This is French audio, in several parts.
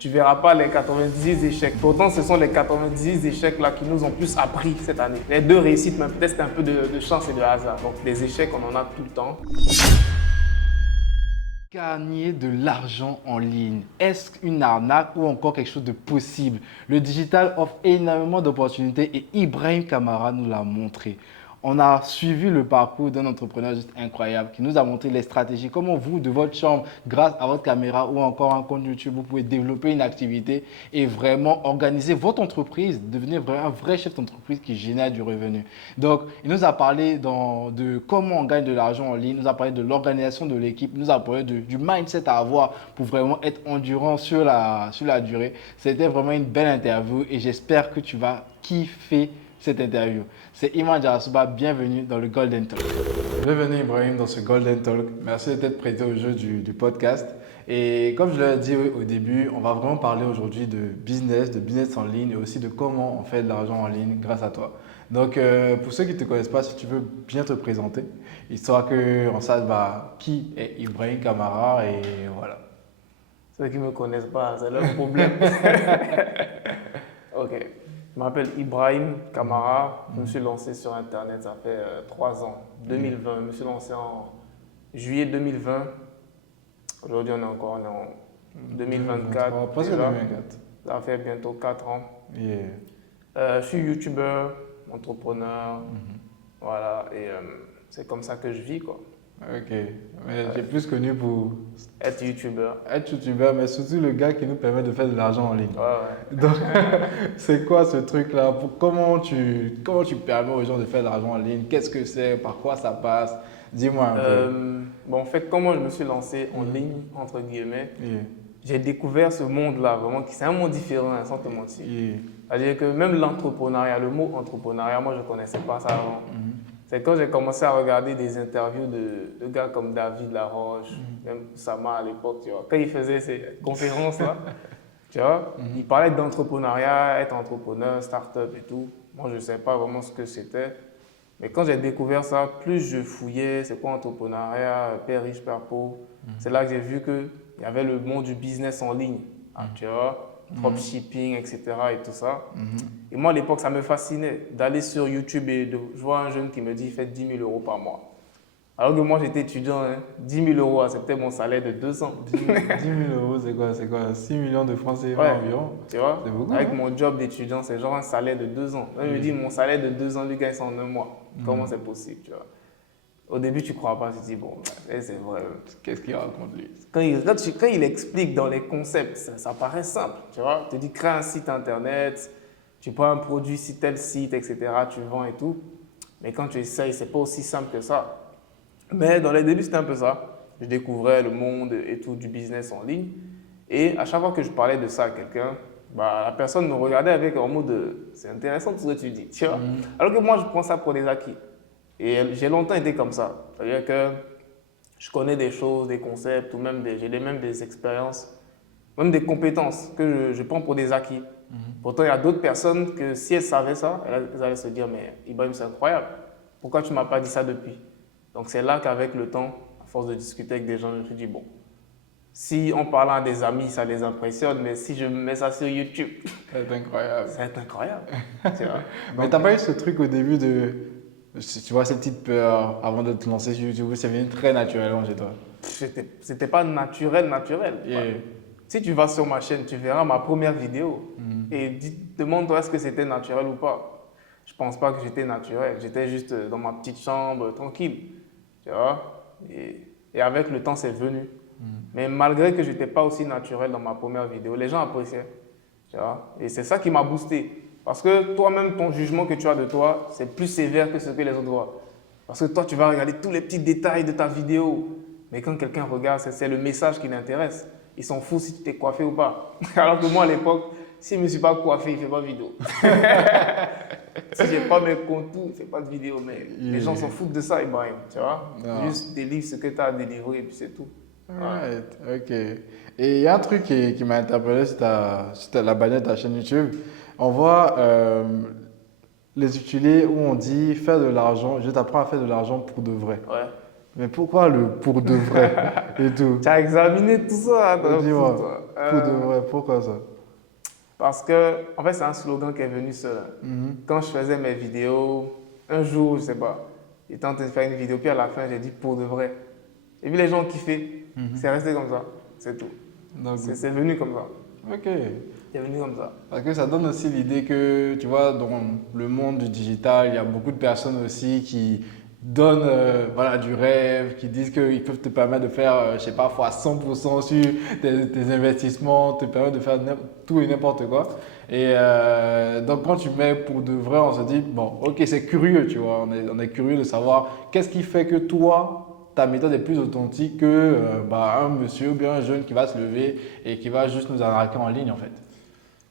tu ne verras pas les 90 échecs. Pourtant, ce sont les 90 échecs là qui nous ont plus appris cette année. Les 2 réussites, même peut-être c'était un peu de chance et de hasard. Donc des échecs, on en a tout le temps. Gagner de l'argent en ligne, est-ce une arnaque ou encore quelque chose de possible? Le digital offre énormément d'opportunités et Ibrahim Kamara nous l'a montré. On a suivi le parcours d'un entrepreneur juste incroyable qui nous a montré les stratégies, comment vous, de votre chambre, grâce à votre caméra ou encore un compte YouTube, vous pouvez développer une activité et vraiment organiser votre entreprise, devenir un vrai chef d'entreprise qui génère du revenu. Donc, il nous a parlé de comment on gagne de l'argent en ligne, il nous a parlé de l'organisation de l'équipe, il nous a parlé du mindset à avoir pour vraiment être endurant sur la durée. C'était vraiment une belle interview et j'espère que tu vas kiffer cette interview. C'est Iman Jarasuba, bienvenue dans le Golden Talk. Bienvenue Ibrahim dans ce Golden Talk. Merci d'être prêté au jeu du podcast. Et comme je l'ai dit au début, on va vraiment parler aujourd'hui de business en ligne et aussi de comment on fait de l'argent en ligne grâce à toi. Donc pour ceux qui ne te connaissent pas, si tu veux bien te présenter, histoire qu'on sache qui est Ibrahim Kamara et voilà. Ceux qui ne me connaissent pas, c'est leur problème. Ok. Je m'appelle Ibrahim Kamara. Je me suis lancé sur Internet, ça fait 3 ans. 2020. Je me suis lancé en juillet 2020. Aujourd'hui, on est en 2024. Presque déjà. 2024. Ça fait bientôt 4 ans. Yeah. Je suis youtubeur, entrepreneur. Voilà. Et c'est comme ça que je vis, quoi. Ok, mais j'ai plus connu pour Être youtubeur. être youtubeur, mais surtout le gars qui nous permet de faire de l'argent en ligne. Ouais. Donc, c'est quoi ce truc-là? Comment tu permets aux gens de faire de l'argent en ligne? Qu'est-ce que c'est? Par quoi ça passe? Dis-moi un peu. Bon, en fait, comment je me suis lancé en ligne, entre guillemets, Yeah. j'ai découvert ce monde-là, vraiment, c'est un monde différent, hein, sans te mentir. Yeah. C'est-à-dire que même l'entrepreneuriat, le mot entrepreneuriat, moi, je ne connaissais pas ça avant. C'est quand j'ai commencé à regarder des interviews de gars comme David Laroche, même Sama à l'époque, tu vois. Quand il faisait ces conférences-là, tu vois, il parlait d'entrepreneuriat, être entrepreneur, start-up et tout. Moi, je ne savais pas vraiment ce que c'était. Mais quand j'ai découvert ça, plus je fouillais, c'est quoi entrepreneuriat, père riche, père pauvre, c'est là que j'ai vu qu'il y avait le monde du business en ligne, tu vois, dropshipping, etc. et tout ça. Et moi, à l'époque, ça me fascinait d'aller sur YouTube et de voir un jeune qui me dit il fait 10 000 euros par mois. Alors que moi, j'étais étudiant, hein, 10 000 euros, c'était mon salaire de 200. 10 000 euros, c'est quoi? 6 millions de francs CFA Ouais, environ? tu vois, C'est beaucoup, avec hein? mon job d'étudiant, c'est genre un salaire de 2 ans. Là, je me dis, mon salaire de 2 ans, lui gagne ça en un mois. Comment c'est possible, tu vois? Au début, tu ne crois pas, tu te dis, bon, c'est vrai. Qu'est-ce qu'il raconte lui? Quand il explique dans les concepts, ça paraît simple, tu vois. Il te dit, crée un site internet, tu prends un produit, si tel site, etc., tu vends et tout. Mais quand tu essayes, ce n'est pas aussi simple que ça. Mais dans les débuts, c'était un peu ça. Je découvrais le monde et tout du business en ligne. Et à chaque fois que je parlais de ça à quelqu'un, la personne me regardait avec un mot de « c'est intéressant tout ce que tu dis », tu vois. Alors que moi, je prends ça pour des acquis. Et j'ai longtemps été comme ça. C'est-à-dire que je connais des choses, des concepts, ou même j'ai même des expériences, même des compétences que je prends pour des acquis. Pourtant, il y a d'autres personnes que si elles savaient ça, elles allaient se dire « mais Ibrahim, c'est incroyable. Pourquoi tu ne m'as pas dit ça depuis ?» Donc c'est là qu'avec le temps, à force de discuter avec des gens, je me suis dit « bon, si en parlant à des amis, ça les impressionne, mais si je mets ça sur YouTube, C'est incroyable. c'est incroyable. » Tu vois. Mais t'as pas eu ce truc au début tu vois, cette petite peur avant de te lancer sur YouTube, c'est venu très naturellement chez toi. C'était pas naturel. Yeah. Si tu vas sur ma chaîne, tu verras ma première vidéo et demande-toi est-ce que c'était naturel ou pas. Je pense pas que j'étais naturel. J'étais juste dans ma petite chambre, tranquille. Tu vois. Et avec le temps, c'est venu. Mais malgré que je n'étais pas aussi naturel dans ma première vidéo, les gens appréciaient. Tu vois. Et c'est ça qui m'a boosté. Parce que toi-même, ton jugement que tu as de toi, c'est plus sévère que ce que les autres voient. Parce que toi, tu vas regarder tous les petits détails de ta vidéo. Mais quand quelqu'un regarde, c'est le message qui l'intéresse. Il s'en fout si tu t'es coiffé ou pas. Alors que moi, à l'époque, si je ne me suis pas coiffé, il ne fait pas de vidéo. Si je n'ai pas mes contours, il ne fait pas de vidéo. Mais les gens s'en foutent de ça, Ibrahim. Tu vois. Juste délivre ce que tu as à délivrer et puis c'est tout. Right, ok. Et il y a un truc qui m'a interpellé sur la bannière de ta chaîne YouTube. On voit les utilés où on dit faire de l'argent, je t'apprends à faire de l'argent pour de vrai. Ouais. Mais pourquoi le pour de vrai et tout? Tu as examiné tout ça, toi, Dis-moi, toi. pour de vrai, pourquoi ça? Parce que, en fait, c'est un slogan qui est venu seul. Mhm. Quand je faisais mes vidéos, un jour, je sais pas, j'étais en train de faire une vidéo, puis à la fin, j'ai dit pour de vrai. Et puis les gens ont kiffé. Mhm. C'est resté comme ça. C'est tout. Donc, C'est venu comme ça. ok. C'est venu comme ça. Parce que ça donne aussi l'idée que, tu vois, dans le monde du digital, il y a beaucoup de personnes aussi qui donnent voilà, du rêve, qui disent qu'ils peuvent te permettre de faire, je sais pas, fois 100% sur tes investissements, te permettre de faire tout et n'importe quoi. Et donc, quand tu mets pour de vrai, on se dit, bon, ok, c'est curieux, tu vois, on est curieux de savoir qu'est-ce qui fait que toi, ta méthode est plus authentique que un monsieur ou bien un jeune qui va se lever et qui va juste nous arnaquer en ligne, en fait.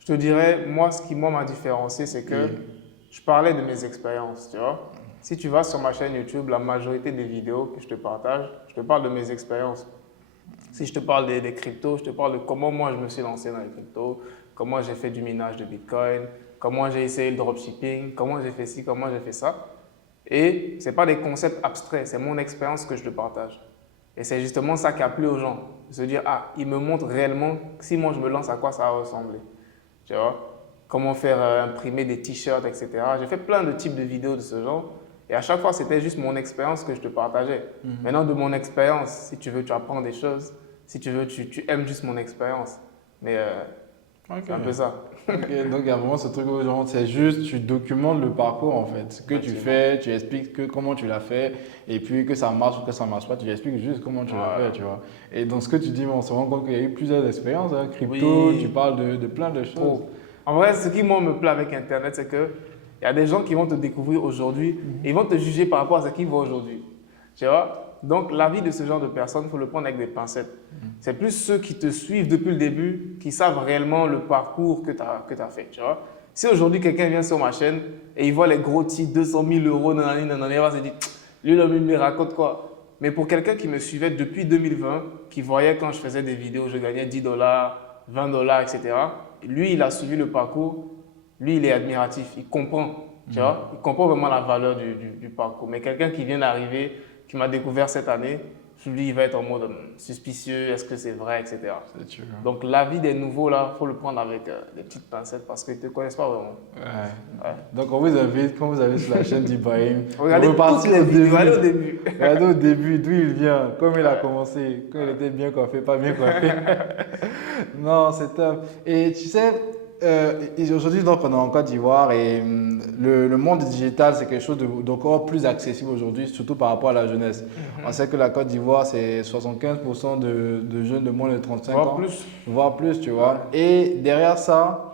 Je te dirais, moi, ce qui moi m'a différencié, c'est que Et- je parlais de mes expériences, tu vois. Si tu vas sur ma chaîne YouTube, la majorité des vidéos que je te partage, je te parle de mes expériences. Si je te parle des cryptos, je te parle de comment moi je me suis lancé dans les cryptos, comment j'ai fait du minage de Bitcoin, comment j'ai essayé le dropshipping, comment j'ai fait ci, comment j'ai fait ça. Et ce n'est pas des concepts abstraits, c'est mon expérience que je te partage. Et c'est justement ça qui a plu aux gens. De se dire, ah, il me montre réellement si moi je me lance à quoi ça va ressembler. Tu vois? Comment faire imprimer des t-shirts, etc. J'ai fait plein de types de vidéos de ce genre. Et à chaque fois, c'était juste mon expérience que je te partageais. Maintenant, de mon expérience, si tu veux, tu apprends des choses. Si tu veux, tu aimes juste mon expérience. Mais c'est un peu Ok. ça. Ok, donc il y a vraiment ce truc où genre, c'est juste, tu documentes le parcours en fait. Ce que tu Effectivement. fais, tu expliques comment tu l'as fait, et puis que ça marche ou que ça marche pas, tu expliques juste comment tu l'as fait, Voilà. tu vois. Et dans ce que tu dis, on se rend compte qu'il y a eu plusieurs expériences, hein, crypto, tu Oui, parles de plein de choses. trop. En vrai, ce qui, moi, me plaît avec Internet, c'est que il y a des gens qui vont te découvrir aujourd'hui et ils vont te juger par rapport à ce qu'ils voient aujourd'hui. Tu vois? Donc, l'avis de ce genre de personnes, il faut le prendre avec des pincettes. C'est plus ceux qui te suivent depuis le début qui savent réellement le parcours que tu as fait. Tu vois? Si aujourd'hui, quelqu'un vient sur ma chaîne et il voit les gros titres, 200 000 euros, nanani, nanani, il va se dire, lui, l'homme, il me raconte quoi? Mais pour quelqu'un qui me suivait depuis 2020, qui voyait quand je faisais des vidéos, je gagnais 10 dollars, 20 dollars, etc. Lui, il a suivi le parcours. Lui, il est admiratif. Il comprend. Tu vois? Il comprend vraiment la valeur du parcours. Mais quelqu'un qui vient d'arriver, qui m'a découvert cette année, lui, il va être en mode suspicieux. Est-ce que c'est vrai, etc. C'est sûr. Donc, l'avis des nouveaux, là, il faut le prendre avec des petites pincettes parce qu'ils ne te connaissent pas vraiment. Ouais. Ouais. Donc on vous invite, quand vous allez sur la chaîne d'Ibrahim, Regardez de toutes repartir les au vidéos. Allez début. au début. Regardez au début d'où il vient, comme il a commencé, quand il était bien coiffé, pas bien coiffé. Non, c'est top. Et tu sais, et aujourd'hui, donc, on est en Côte d'Ivoire et le monde digital, c'est quelque chose d'encore plus accessible aujourd'hui, surtout par rapport à la jeunesse. On sait que la Côte d'Ivoire, c'est 75% de jeunes de moins de 35 Voire ans, plus. voire plus, tu vois. Et derrière ça,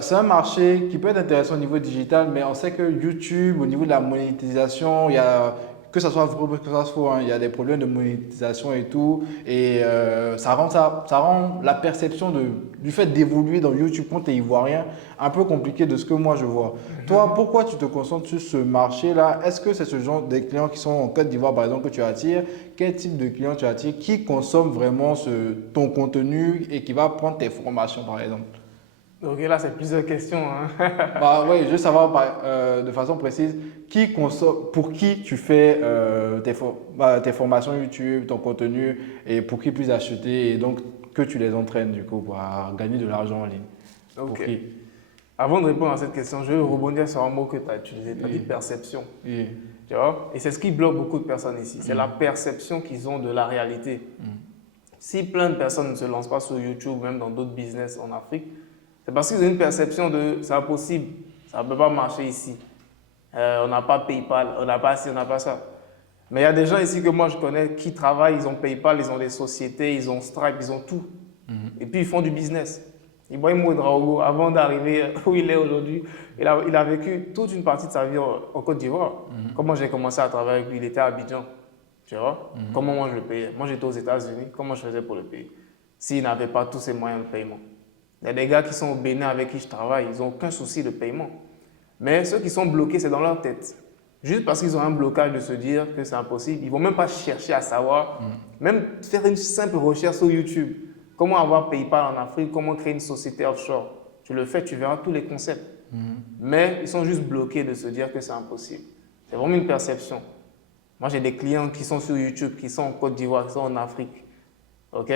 c'est un marché qui peut être intéressant au niveau digital, mais on sait que YouTube, au niveau de la monétisation, il y a, que ça soit vrai ou que ça soit faux, hein, il y a des problèmes de monétisation et tout. Et ça rend la perception du fait d'évoluer dans YouTube quand tu es ivoirien un peu compliqué de ce que moi je vois. Toi, pourquoi tu te concentres sur ce marché-là? Est-ce que c'est ce genre de clients qui sont en Côte d'Ivoire, par exemple, que tu attires? Quel type de clients tu attires? Qui consomme vraiment ton contenu et qui va prendre tes formations, par exemple? Donc là, c'est plusieurs questions. Hein. Bah oui, je veux savoir de façon précise qui consomme, pour qui tu fais tes formations YouTube, ton contenu et pour qu'ils puissent acheter et donc que tu les entraînes du coup pour gagner de l'argent en ligne. Pour Ok. qui? Avant de répondre à cette question, je vais rebondir sur un mot que tu as utilisé. Tu as dit Oui. perception. Oui. Tu vois? Et c'est ce qui bloque beaucoup de personnes ici. C'est la perception qu'ils ont de la réalité. Si plein de personnes ne se lancent pas sur YouTube, même dans d'autres business en Afrique, c'est parce qu'ils ont une perception de c'est impossible, ça ne peut pas marcher ici. On n'a pas PayPal, on n'a pas ci, on n'a pas ça. Mais il y a des gens ici que moi je connais qui travaillent, ils ont PayPal, ils ont des sociétés, ils ont Stripe, ils ont tout. Et puis ils font du business. Ibrahim Ouedraogo, avant d'arriver où il est aujourd'hui, il a vécu toute une partie de sa vie en Côte d'Ivoire. Comment j'ai commencé à travailler avec lui, il était à Abidjan. Tu vois? Comment moi je le payais? Moi j'étais aux États-Unis, comment je faisais pour le payer? S'il n'avait pas tous ces moyens de paiement. Il y a des gars qui sont au Bénin avec qui je travaille, ils n'ont aucun souci de paiement. Mais ceux qui sont bloqués, c'est dans leur tête. Juste parce qu'ils ont un blocage de se dire que c'est impossible, ils ne vont même pas chercher à savoir, même faire une simple recherche sur YouTube. Comment avoir PayPal en Afrique, comment créer une société offshore. Tu le fais, tu verras tous les concepts. Mais ils sont juste bloqués de se dire que c'est impossible. C'est vraiment une perception. Moi, j'ai des clients qui sont sur YouTube, qui sont en Côte d'Ivoire, qui sont en Afrique. OK?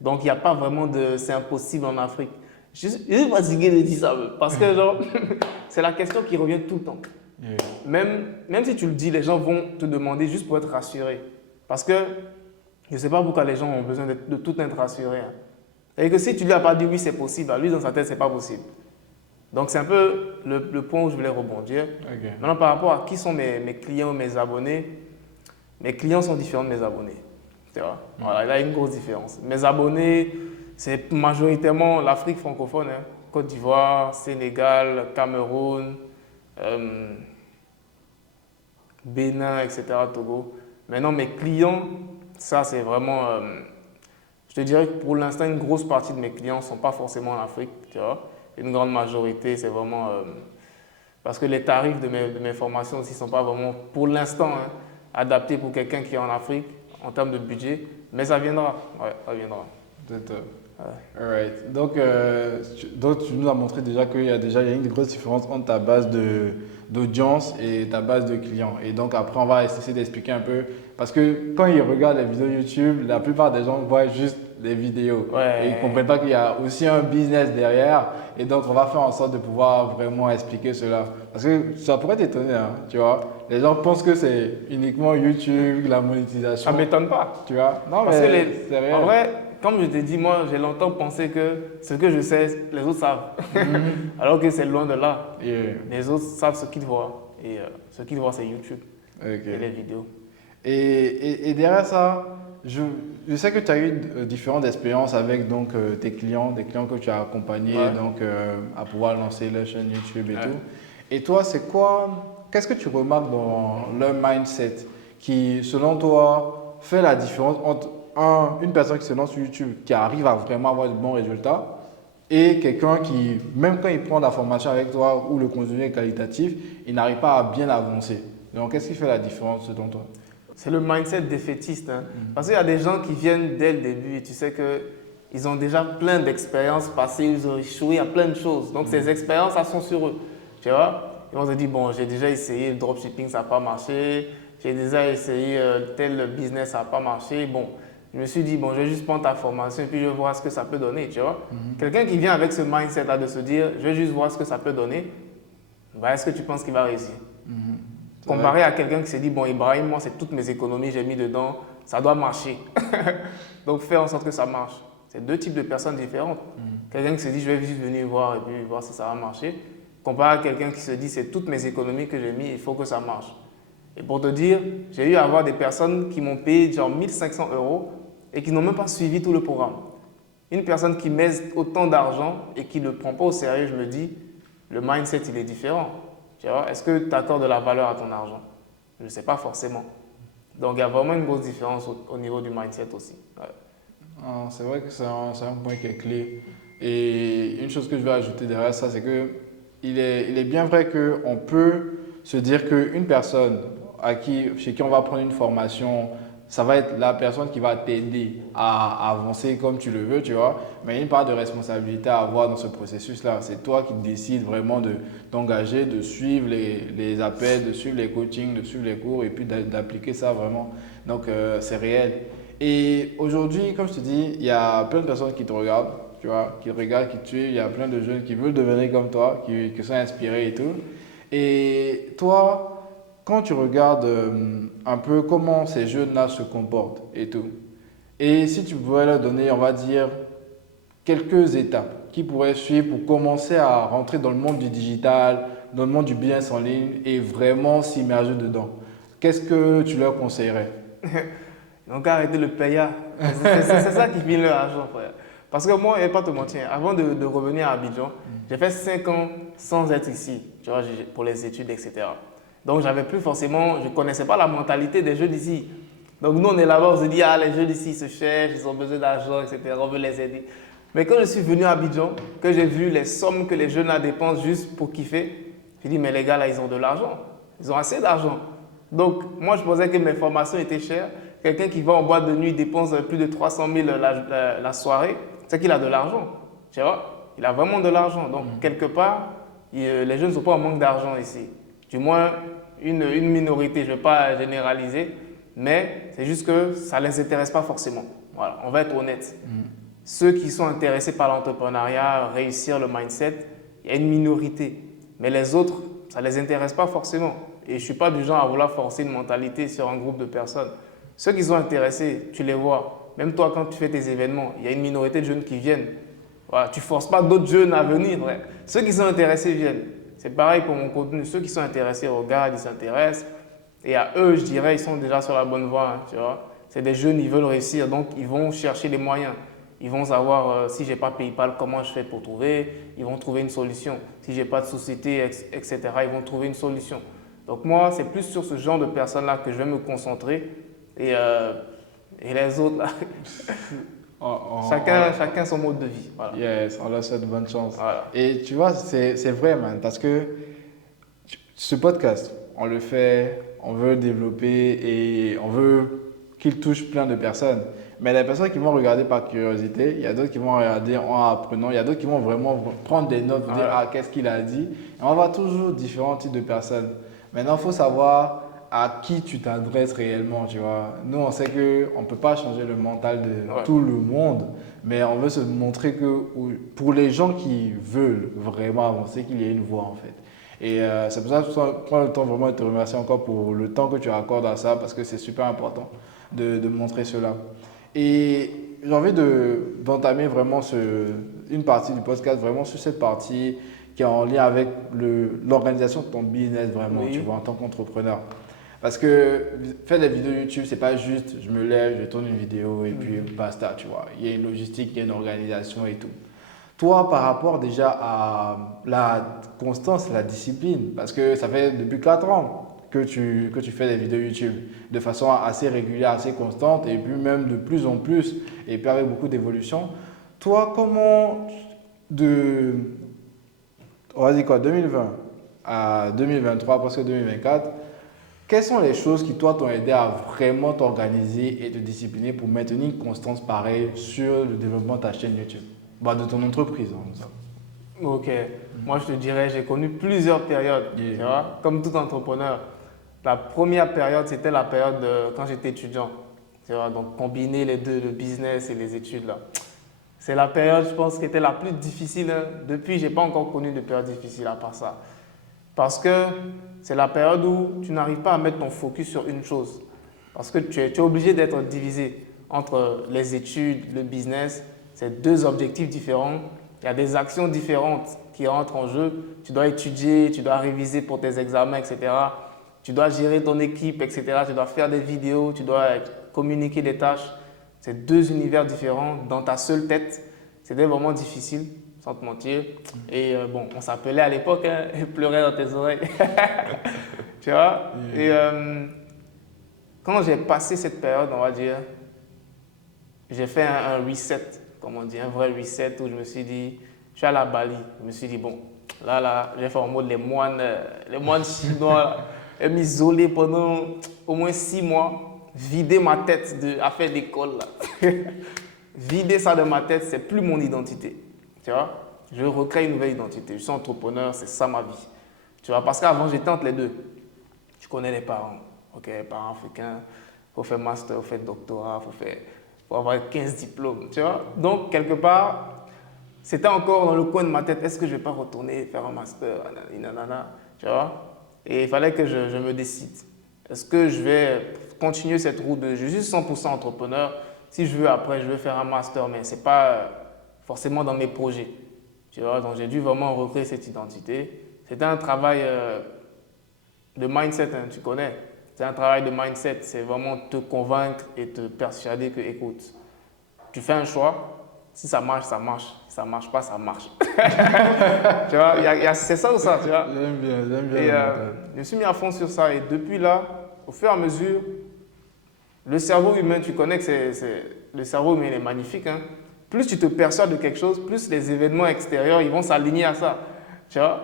Donc, il n'y a pas vraiment de c'est impossible en Afrique. Je suis fatigué de dire ça, parce que genre, c'est la question qui revient tout le temps. Yeah. Même si tu le dis, les gens vont te demander juste pour être rassurés. Parce que je ne sais pas pourquoi les gens ont besoin de tout être rassurés. Hein. Et que si tu lui as pas dit oui, c'est possible, à lui, dans sa tête, c'est pas possible. Donc, c'est un peu le point où je voulais rebondir. Ok. Maintenant, par rapport à qui sont mes clients, mes abonnés, mes clients sont différents de mes abonnés. Tu vois? Voilà, il y a une grosse différence. Mes abonnés, c'est majoritairement l'Afrique francophone, hein. Côte d'Ivoire, Sénégal, Cameroun, Bénin, etc., Togo. Maintenant, mes clients, ça c'est vraiment, je te dirais que pour l'instant, une grosse partie de mes clients ne sont pas forcément en Afrique, tu vois. Une grande majorité, c'est vraiment, parce que les tarifs de mes formations aussi ne sont pas vraiment, pour l'instant, hein, adaptés pour quelqu'un qui est en Afrique en termes de budget, mais ça viendra, ouais, ça viendra. C'est top. Ouais. Alright. Donc, tu nous as montré déjà qu'il y a déjà une grosse différence entre ta base d'audience et ta base de clients. Et donc, après, on va essayer d'expliquer un peu. Parce que quand ils regardent les vidéos YouTube, la plupart des gens voient juste les vidéos. Ouais. Et ils ne comprennent pas qu'il y a aussi un business derrière. Et donc, on va faire en sorte de pouvoir vraiment expliquer cela. Parce que ça pourrait t'étonner, hein, tu vois. Les gens pensent que c'est uniquement YouTube, la monétisation. Ça ne m'étonne pas. Tu vois. Non, Parce mais que c'est réel. en vrai, comme je t'ai dit, moi, j'ai longtemps pensé que ce que je sais, les autres savent. Alors que c'est loin de là. Yeah. Les autres savent ce qu'ils voient. Et ce qu'ils voient, c'est YouTube Ok. et les vidéos. Et derrière ça, je sais que tu as eu différentes expériences avec donc, tes clients, des clients que tu as accompagnés Ouais. donc, à pouvoir lancer leur chaîne YouTube et Ouais. tout. Et toi, qu'est-ce que tu remarques dans leur mindset qui, selon toi, fait la différence entre une personne qui se lance sur YouTube, qui arrive à vraiment avoir de bons résultats, et quelqu'un qui, même quand il prend la formation avec toi où le contenu est qualitatif, il n'arrive pas à bien avancer. Donc, qu'est-ce qui fait la différence selon toi? C'est le mindset défaitiste. Hein. Parce qu'il y a des gens qui viennent dès le début et tu sais qu'ils ont déjà plein d'expériences passées, ils ont échoué à plein de choses. Donc, ces expériences, elles sont sur eux. Tu vois? Ils vont se dire, bon, j'ai déjà essayé le dropshipping, ça n'a pas marché. J'ai déjà essayé tel business, ça n'a pas marché. Bon, je me suis dit, bon, je vais juste prendre ta formation et puis je vais voir ce que ça peut donner. Tu vois? Quelqu'un qui vient avec ce mindset-là de se dire, je vais juste voir ce que ça peut donner, bah, est-ce que tu penses qu'il va réussir? Comparé à quelqu'un qui s'est dit, bon, Ibrahim, moi, c'est toutes mes économies, j'ai mis dedans, ça doit marcher. Donc, fais en sorte que ça marche. C'est deux types de personnes différentes. Quelqu'un qui se dit, je vais juste venir voir et puis voir si ça va marcher. Comparé à quelqu'un qui se dit, c'est toutes mes économies que j'ai mis, il faut que ça marche. Et pour te dire, j'ai eu à avoir des personnes qui m'ont payé genre 1500 € et qui n'ont même pas suivi tout le programme. Une personne qui met autant d'argent et qui ne le prend pas au sérieux, je me dis, le mindset, il est différent. Tu vois, est-ce que tu accordes de la valeur à ton argent? Je ne sais pas forcément. Donc, il y a vraiment une grosse différence au niveau du mindset aussi. Ouais. Ah, c'est vrai que c'est un point qui est clé. Et une chose que je vais ajouter derrière ça, c'est que il est bien vrai qu'on peut se dire qu'une personne chez qui on va prendre une formation, ça va être la personne qui va t'aider à avancer comme tu le veux, tu vois. Mais il y a une part de responsabilité à avoir dans ce processus-là. C'est toi qui décides vraiment t'engager, de suivre les appels, de suivre les coachings, de suivre les cours et puis d'appliquer ça vraiment. Donc, c'est réel. Et aujourd'hui, comme je te dis, il y a plein de personnes qui te regardent, tu vois, qui te regardent, qui te suivent. Il y a plein de jeunes qui veulent devenir comme toi, qui sont inspirés et tout. Et toi, quand tu regardes un peu comment ces jeunes-là se comportent et tout, et si tu pouvais leur donner, on va dire, quelques étapes qu'ils pourraient suivre pour commencer à rentrer dans le monde du digital, dans le monde du business en ligne et vraiment s'immerger dedans, qu'est-ce que tu leur conseillerais? Donc, arrêtez le paya. C'est ça qui finit leur argent, frère. Parce que moi, je ne vais pas te mentir, avant de revenir à Abidjan, j'ai fait 5 ans sans être ici, tu vois, pour les études, etc. Donc, j'avais plus forcément, je ne connaissais pas la mentalité des jeunes d'ici. Donc, nous, on est là-bas, on se dit, ah, les jeunes d'ici, ils se cherchent, ils ont besoin d'argent, etc. On veut les aider. Mais quand je suis venu à Abidjan, que j'ai vu les sommes que les jeunes là dépensent juste pour kiffer, j'ai dit, mais les gars, là, ils ont de l'argent. Ils ont assez d'argent. Donc, moi, je pensais que mes formations étaient chères. Quelqu'un qui va en boîte de nuit dépense plus de 300 000 la soirée, c'est qu'il a de l'argent. Tu vois? Il a vraiment de l'argent. Donc, quelque part, les jeunes ne sont pas en manque d'argent ici. Du moins, une minorité, je ne vais pas généraliser, mais c'est juste que ça ne les intéresse pas forcément. Voilà, on va être honnête. Ceux qui sont intéressés par l'entrepreneuriat, réussir le mindset, il y a une minorité. Mais les autres, ça ne les intéresse pas forcément. Et je ne suis pas du genre à vouloir forcer une mentalité sur un groupe de personnes. Ceux qui sont intéressés, tu les vois. Même toi, quand tu fais tes événements, il y a une minorité de jeunes qui viennent. Voilà, tu ne forces pas d'autres jeunes à venir. Ouais. Ceux qui sont intéressés viennent. C'est pareil pour mon contenu. Ceux qui sont intéressés regardent, ils s'intéressent. Et à eux, je dirais, ils sont déjà sur la bonne voie. Hein, tu vois. C'est des jeunes, ils veulent réussir, donc ils vont chercher les moyens. Ils vont savoir si je n'ai pas PayPal, comment je fais pour trouver. Ils vont trouver une solution. Si je n'ai pas de société, etc., ils vont trouver une solution. Donc moi, c'est plus sur ce genre de personnes-là que je vais me concentrer. Et les autres, là, chacun son mode de vie. Voilà. Yes, on leur souhaite bonne chance. Voilà. Et tu vois, c'est vrai, man, parce que ce podcast, on le fait, on veut le développer et on veut qu'il touche plein de personnes. Mais les personnes qui vont regarder par curiosité, il y a d'autres qui vont regarder en apprenant, il y a d'autres qui vont vraiment prendre des notes, dire ah, qu'est-ce qu'il a dit. Et on voit toujours différents types de personnes. Maintenant, il faut savoir à qui tu t'adresses réellement, tu vois. Nous, on sait qu'on ne peut pas changer le mental de tout le monde, mais on veut se montrer que pour les gens qui veulent vraiment avancer, qu'il y ait une voie en fait. Et c'est pour ça que je prends le temps vraiment de te remercier encore pour le temps que tu accordes à ça, parce que c'est super important de montrer cela. Et j'ai envie d'entamer vraiment une partie du podcast, vraiment sur cette partie qui est en lien avec l'organisation de ton business vraiment, tu vois, en tant qu'entrepreneur. Parce que faire des vidéos YouTube, c'est pas juste je me lève, je tourne une vidéo et puis basta, tu vois. Il y a une logistique, il y a une organisation et tout. Toi, par rapport déjà à la constance, la discipline, parce que ça fait depuis 4 ans que tu fais des vidéos YouTube de façon assez régulière, assez constante et puis même de plus en plus et puis avec beaucoup d'évolution. Toi, comment on va dire quoi, 2020 à 2023, presque 2024, quelles sont les choses qui, toi, t'ont aidé à vraiment t'organiser et te discipliner pour maintenir une constance pareille sur le développement de ta chaîne YouTube, de ton entreprise, ça. Ok. Moi, je te dirais, j'ai connu plusieurs périodes, tu vois, comme tout entrepreneur. La première période, c'était la période quand j'étais étudiant. Tu vois, donc, combiner les deux, le business et les études, là. C'est la période, je pense, qui était la plus difficile. Hein. Depuis, je n'ai pas encore connu de période difficile à part ça. Parce que c'est la période où tu n'arrives pas à mettre ton focus sur une chose. Parce que tu es obligé d'être divisé entre les études, le business. C'est deux objectifs différents. Il y a des actions différentes qui entrent en jeu. Tu dois étudier, tu dois réviser pour tes examens, etc. Tu dois gérer ton équipe, etc. Tu dois faire des vidéos, tu dois communiquer des tâches. C'est deux univers différents dans ta seule tête. C'était vraiment difficile, sans te mentir. Et bon, on s'appelait à l'époque, hein, et pleurait dans tes oreilles. Tu vois? Et quand j'ai passé cette période, on va dire, j'ai fait un reset, comme on dit, un vrai reset où je me suis dit, je suis allé à Bali. Je me suis dit, bon, là, j'ai fait en mode les moines chinois, et m'isoler pendant au moins 6 mois. Vider ma tête d'affaires d'école. Vider ça de ma tête, c'est plus mon identité. Tu vois? Je recrée une nouvelle identité. Je suis entrepreneur, c'est ça ma vie. Tu vois? Parce qu'avant, j'étais entre les deux. Je connais les parents. Ok, les parents africains, il faut faire master, il faut faire doctorat, faut avoir 15 diplômes. Tu vois? Donc, quelque part, c'était encore dans le coin de ma tête. Est-ce que je ne vais pas retourner faire un master? Nanana, tu vois? Et il fallait que je me décide. Est-ce que je vais continuer cette route je suis 100% entrepreneur. Si je veux, après, je veux faire un master, mais ce n'est pas forcément dans mes projets. Tu vois, donc j'ai dû vraiment recréer cette identité. C'était un travail de mindset, hein, tu connais. C'est un travail de mindset. C'est vraiment te convaincre et te persuader que, écoute, tu fais un choix. Si ça marche, ça marche. Si ça ne marche pas, ça marche. Tu vois, c'est ça ou ça, tu vois. J'aime bien. Et je me suis mis à fond sur ça. Et depuis là, au fur et à mesure, le cerveau humain, tu connais que le cerveau humain il est magnifique. Hein? Plus tu te persuades de quelque chose, plus les événements extérieurs ils vont s'aligner à ça. Tu vois?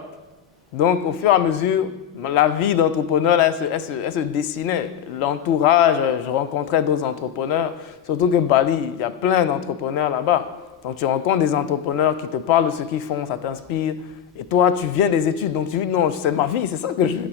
Donc, au fur et à mesure, la vie d'entrepreneur, elle se dessinait. L'entourage, je rencontrais d'autres entrepreneurs. Surtout que Bali, il y a plein d'entrepreneurs là-bas. Donc, tu rencontres des entrepreneurs qui te parlent de ce qu'ils font, ça t'inspire. Et toi, tu viens des études, donc tu dis non, c'est ma vie, c'est ça que je veux.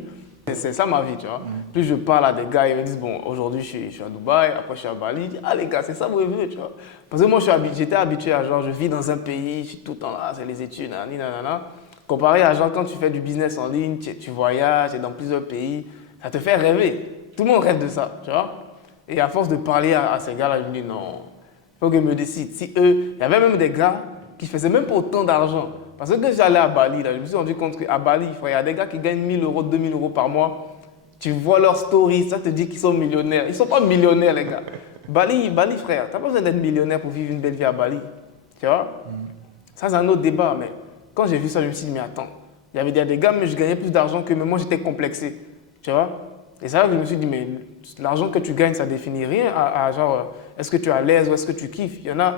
C'est ça ma vie, tu vois. Plus je parle à des gars, ils me disent, bon, aujourd'hui je suis à Dubaï, après je suis à Bali. Je dis, ah les gars, c'est ça vos vœux, tu vois. Parce que moi, j'étais habitué à genre, je vis dans un pays, je suis tout le temps là, c'est les études, nanani, nanana. Comparé à genre, quand tu fais du business en ligne, tu voyages, tu es dans plusieurs pays, ça te fait rêver. Tout le monde rêve de ça, tu vois. Et à force de parler à ces gars-là, je me dis, non, il faut que je me décide. Si eux, il y avait même des gars qui faisaient même pas autant d'argent. Parce que quand j'allais à Bali, là, je me suis rendu compte qu'à Bali, frère, il y a des gars qui gagnent 1000 euros, 2000 euros par mois. Tu vois leurs stories, ça te dit qu'ils sont millionnaires. Ils ne sont pas millionnaires, les gars. Bali, frère, tu n'as pas besoin d'être millionnaire pour vivre une belle vie à Bali. Tu vois? Ça, c'est un autre débat. Mais quand j'ai vu ça, je me suis dit, mais attends, il y avait des gars, mais je gagnais plus d'argent que moi, j'étais complexé. Tu vois? Et c'est là que je me suis dit, mais l'argent que tu gagnes, ça définit rien à genre, est-ce que tu es à l'aise ou est-ce que tu kiffes? Il y en a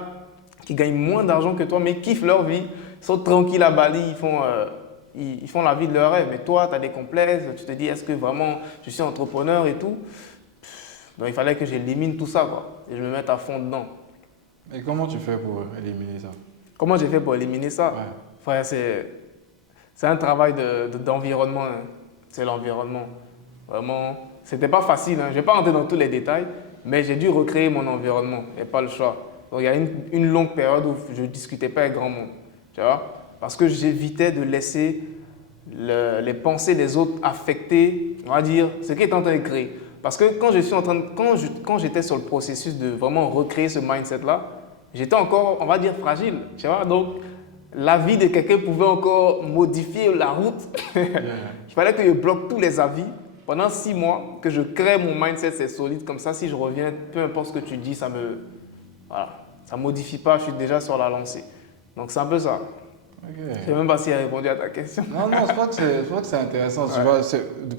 qui gagnent moins d'argent que toi, mais kiffent leur vie, sont tranquilles à Bali, ils font la vie de leur rêve. Mais toi, tu as des complexes, tu te dis, est-ce que vraiment je suis entrepreneur et tout? Donc il fallait que j'élimine tout ça, quoi, et je me mette à fond dedans. Et comment tu fais pour éliminer ça? Comment j'ai fait pour éliminer ça? Ouais. Frère, c'est un travail d'environnement, hein. C'est l'environnement. Vraiment, c'était pas facile, hein. Je ne vais pas rentrer dans tous les détails, mais j'ai dû recréer mon environnement et pas le choix. Donc il y a une longue période où je ne discutais pas avec grand monde, tu vois, parce que j'évitais de laisser les pensées des autres affecter, on va dire, ce qui est en train de créer. Parce que quand j'étais sur le processus de vraiment recréer ce mindset-là, j'étais encore, on va dire, fragile, tu vois. Donc, l'avis de quelqu'un pouvait encore modifier la route. Il fallait que je bloque tous les avis pendant 6 mois, que je crée mon mindset, c'est solide. Comme ça, si je reviens, peu importe ce que tu dis, voilà, ça ne modifie pas, je suis déjà sur la lancée. Donc, c'est un peu ça. Ok. Je ne sais même pas si j'ai répondu à ta question. Non, je crois que c'est intéressant. Tu vois,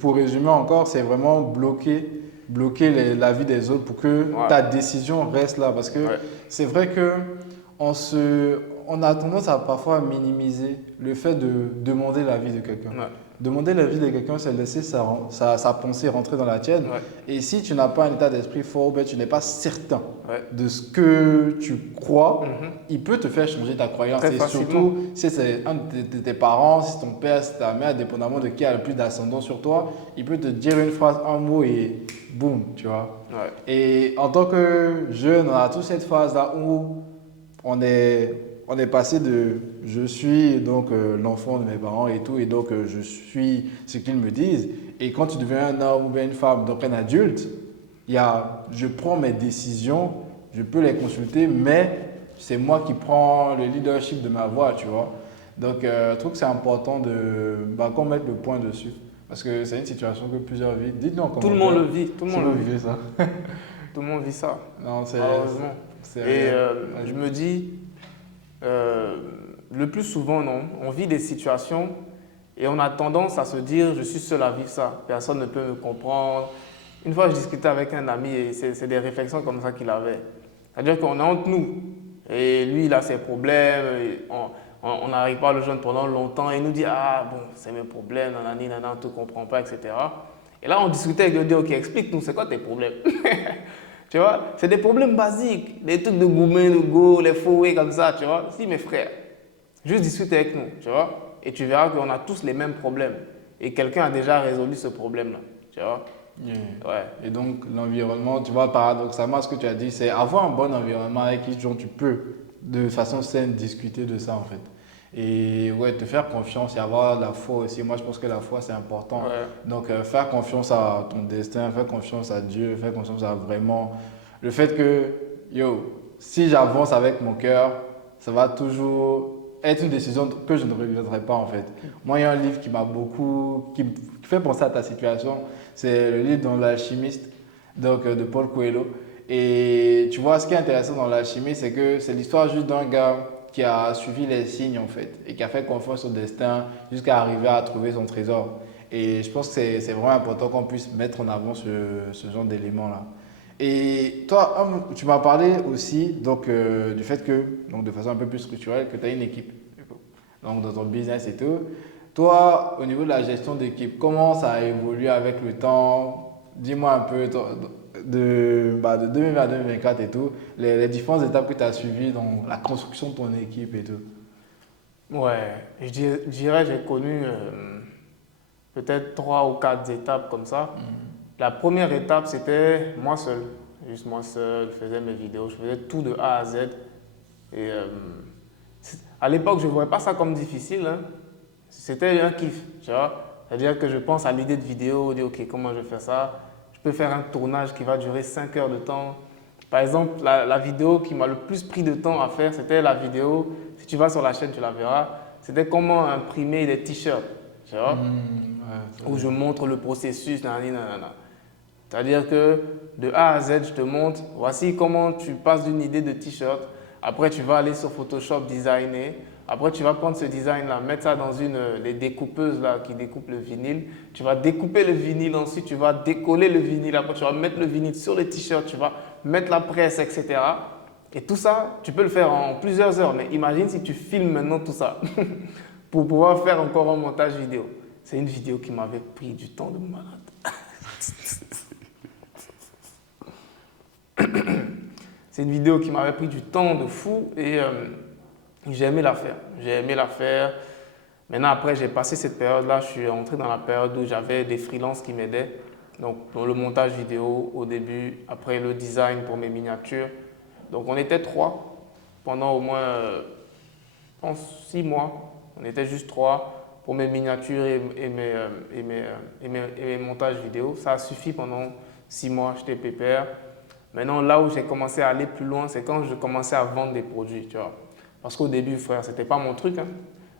pour résumer encore, c'est vraiment bloquer la vie des autres pour que ta décision reste là. Parce que c'est vrai que on a tendance à parfois minimiser le fait de demander l'avis de quelqu'un. Ouais. Demander l'avis de quelqu'un, c'est laisser sa pensée rentrer dans la tienne. Ouais. Et si tu n'as pas un état d'esprit fort, ben, tu n'es pas certain Ouais. de ce que tu crois, Mhm. il peut te faire changer ta croyance. Très Et facilement. surtout, si c'est un de tes parents, si c'est ton père, si c'est ta mère, dépendamment de qui a le plus d'ascendant sur toi, il peut te dire une phrase, un mot et boum, tu vois. Ouais. Et en tant que jeune, on a tous cette phase-là où on est passé de je suis donc l'enfant de mes parents et tout, et donc je suis ce qu'ils me disent. Et quand tu deviens un homme ou bien une femme, donc un adulte, je prends mes décisions, je peux les consulter, mais c'est moi qui prends le leadership de ma voix, tu vois. Donc je trouve que c'est important qu'on mette le point dessus. Parce que c'est une situation que plusieurs vivent. Dites-nous en commentaire. Tout le monde le vit. Tout le monde Si le vous vit. vivez ça. Tout le monde vit ça. Non, Malheureusement. c'est Et réel. je me dis, le plus souvent, non, on vit des situations et on a tendance à se dire, je suis seul à vivre ça, personne ne peut me comprendre. Une fois, je discutais avec un ami et c'est des réflexions comme ça qu'il avait. C'est-à-dire qu'on est entre nous et lui, il a ses problèmes, et on n'arrive pas à le joindre pendant longtemps et il nous dit, ah bon, c'est mes problèmes, nanani, nanana, on ne te comprend pas, etc. Et là, on discutait avec lui, on dit, ok, explique-nous, c'est quoi tes problèmes? Tu vois, c'est des problèmes basiques, des trucs de gourmet, de go, les fouets comme ça, tu vois. Si, mes frères, juste discute avec nous, tu vois, et tu verras qu'on a tous les mêmes problèmes. Et quelqu'un a déjà résolu ce problème-là, tu vois. Yeah. Ouais. Et donc, l'environnement, tu vois, paradoxalement, ce que tu as dit, c'est avoir un bon environnement avec qui tu peux, de façon saine, discuter de ça, en fait. Et ouais, te faire confiance et avoir la foi aussi. Moi, je pense que la foi, c'est important. Ouais. Donc, faire confiance à ton destin, faire confiance à Dieu, faire confiance à vraiment le fait que, si j'avance avec mon cœur, ça va toujours être une décision que je ne regretterai pas, en fait. Moi, il y a un livre qui me fait penser à ta situation. C'est le livre dans l'alchimiste, donc de Paul Coelho. Et tu vois, ce qui est intéressant dans l'alchimie, c'est que c'est l'histoire juste d'un gars qui a suivi les signes en fait et qui a fait confiance au destin jusqu'à arriver à trouver son trésor. Et je pense que c'est vraiment important qu'on puisse mettre en avant ce genre d'éléments-là. Et toi, tu m'as parlé aussi donc, du fait que, donc de façon un peu plus structurelle, que tu as une équipe donc dans ton business et tout. Toi, au niveau de la gestion d'équipe, comment ça a évolué avec le temps? Dis-moi un peu de 2020 à 2024 et tout, les différentes étapes que tu as suivies dans la construction de ton équipe et tout. Ouais, je dirais j'ai connu peut-être 3 ou 4 étapes comme ça. La première étape, c'était moi seul. Juste moi seul, je faisais mes vidéos, je faisais tout de A à Z. Et à l'époque, je ne voyais pas ça comme difficile, hein. C'était un kiff, tu vois. C'est-à-dire que je pense à l'idée de vidéo, je dis ok, comment je fais ça? Je peux faire un tournage qui va durer 5 heures de temps. Par exemple, la vidéo qui m'a le plus pris de temps à faire, c'était la vidéo, si tu vas sur la chaîne, tu la verras, c'était comment imprimer des t-shirts, tu vois, où je montre le processus, nanana. C'est-à-dire que de A à Z, je te montre, voici comment tu passes d'une idée de t-shirt. Après, tu vas aller sur Photoshop, designer. Après, tu vas prendre ce design-là, mettre ça dans les découpeuses là, qui découpent le vinyle. Tu vas découper le vinyle, ensuite tu vas décoller le vinyle. Après, tu vas mettre le vinyle sur le t-shirt, tu vas mettre la presse, etc. Et tout ça, tu peux le faire en plusieurs heures. Mais imagine si tu filmes maintenant tout ça pour pouvoir faire encore un montage vidéo. C'est une vidéo qui m'avait pris du temps de malade. C'est une vidéo qui m'avait pris du temps de fou et j'ai aimé la faire. J'ai aimé la faire. Maintenant, après, j'ai passé cette période-là. Je suis entré dans la période où j'avais des freelances qui m'aidaient. Donc, dans le montage vidéo au début, après le design pour mes miniatures. Donc, on était 3 pendant au moins, je pense, 6 mois. On était juste 3 pour mes miniatures et mes montages vidéo. Ça a suffi pendant 6 mois. J'étais pépère. Maintenant, là où j'ai commencé à aller plus loin, c'est quand je commençais à vendre des produits, tu vois. Parce qu'au début, frère, ce n'était pas mon truc, hein.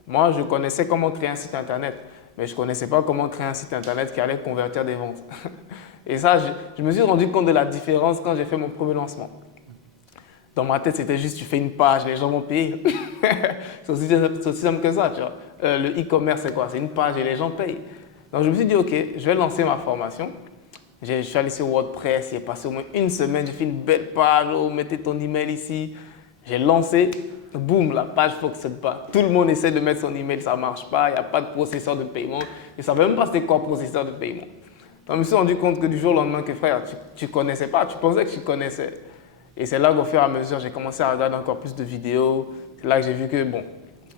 Moi, je connaissais comment créer un site internet, mais je ne connaissais pas comment créer un site internet qui allait convertir des ventes. Et ça, je me suis rendu compte de la différence quand j'ai fait mon premier lancement. Dans ma tête, c'était juste, tu fais une page, les gens vont payer. C'est aussi simple que ça, tu vois. Le e-commerce, c'est quoi? C'est une page et les gens payent. Donc, je me suis dit, ok, je vais lancer ma formation. Je suis allé sur WordPress, j'ai passé au moins une semaine, j'ai fait une belle page, oh, mettez ton email ici. J'ai lancé, boum, la page ne fonctionne pas. Tout le monde essaie de mettre son email, ça ne marche pas, il n'y a pas de processeur de paiement. Je ne savais même pas c'était quoi processeur de paiement. Donc, je me suis rendu compte que du jour au lendemain, que frère, tu ne connaissais pas, tu pensais que tu connaissais. Et c'est là qu'au fur et à mesure, j'ai commencé à regarder encore plus de vidéos. C'est là que j'ai vu que, bon,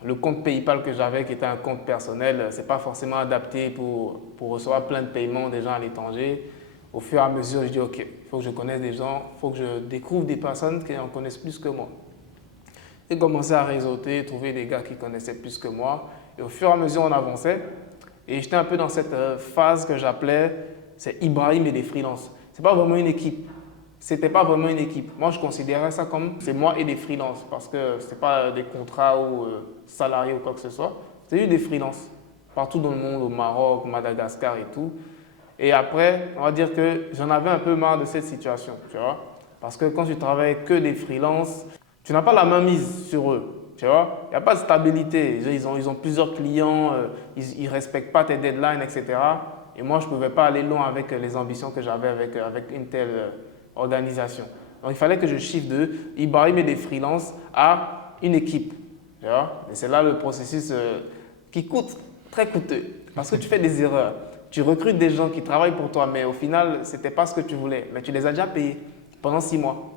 le compte PayPal que j'avais, qui était un compte personnel, ce n'est pas forcément adapté pour recevoir plein de paiements des gens à l'étranger. Au fur et à mesure, je dis ok, il faut que je connaisse des gens, il faut que je découvre des personnes qui en connaissent plus que moi. J'ai commencé à réseauter, trouver des gars qui connaissaient plus que moi. Et au fur et à mesure, on avançait. Et j'étais un peu dans cette phase que j'appelais, c'est Ibrahim et des freelances. Ce n'est pas vraiment une équipe. C'était pas vraiment une équipe. Moi, je considérais ça comme c'est moi et des freelances parce que ce n'est pas des contrats ou salariés ou quoi que ce soit. C'est juste des freelances partout dans le monde, au Maroc, Madagascar et tout. Et après, on va dire que j'en avais un peu marre de cette situation, tu vois. Parce que quand tu travailles que des freelances, tu n'as pas la main mise sur eux, tu vois. Il n'y a pas de stabilité. Ils ont plusieurs clients, ils ne respectent pas tes deadlines, etc. Et moi, je ne pouvais pas aller loin avec les ambitions que j'avais avec une telle organisation. Donc, il fallait que je shift de Ibrahim et des freelances à une équipe, tu vois. Et c'est là le processus qui coûte, très coûteux, parce que tu fais des erreurs. Tu recrutes des gens qui travaillent pour toi, mais au final, ce n'était pas ce que tu voulais. Mais tu les as déjà payés pendant 6 mois.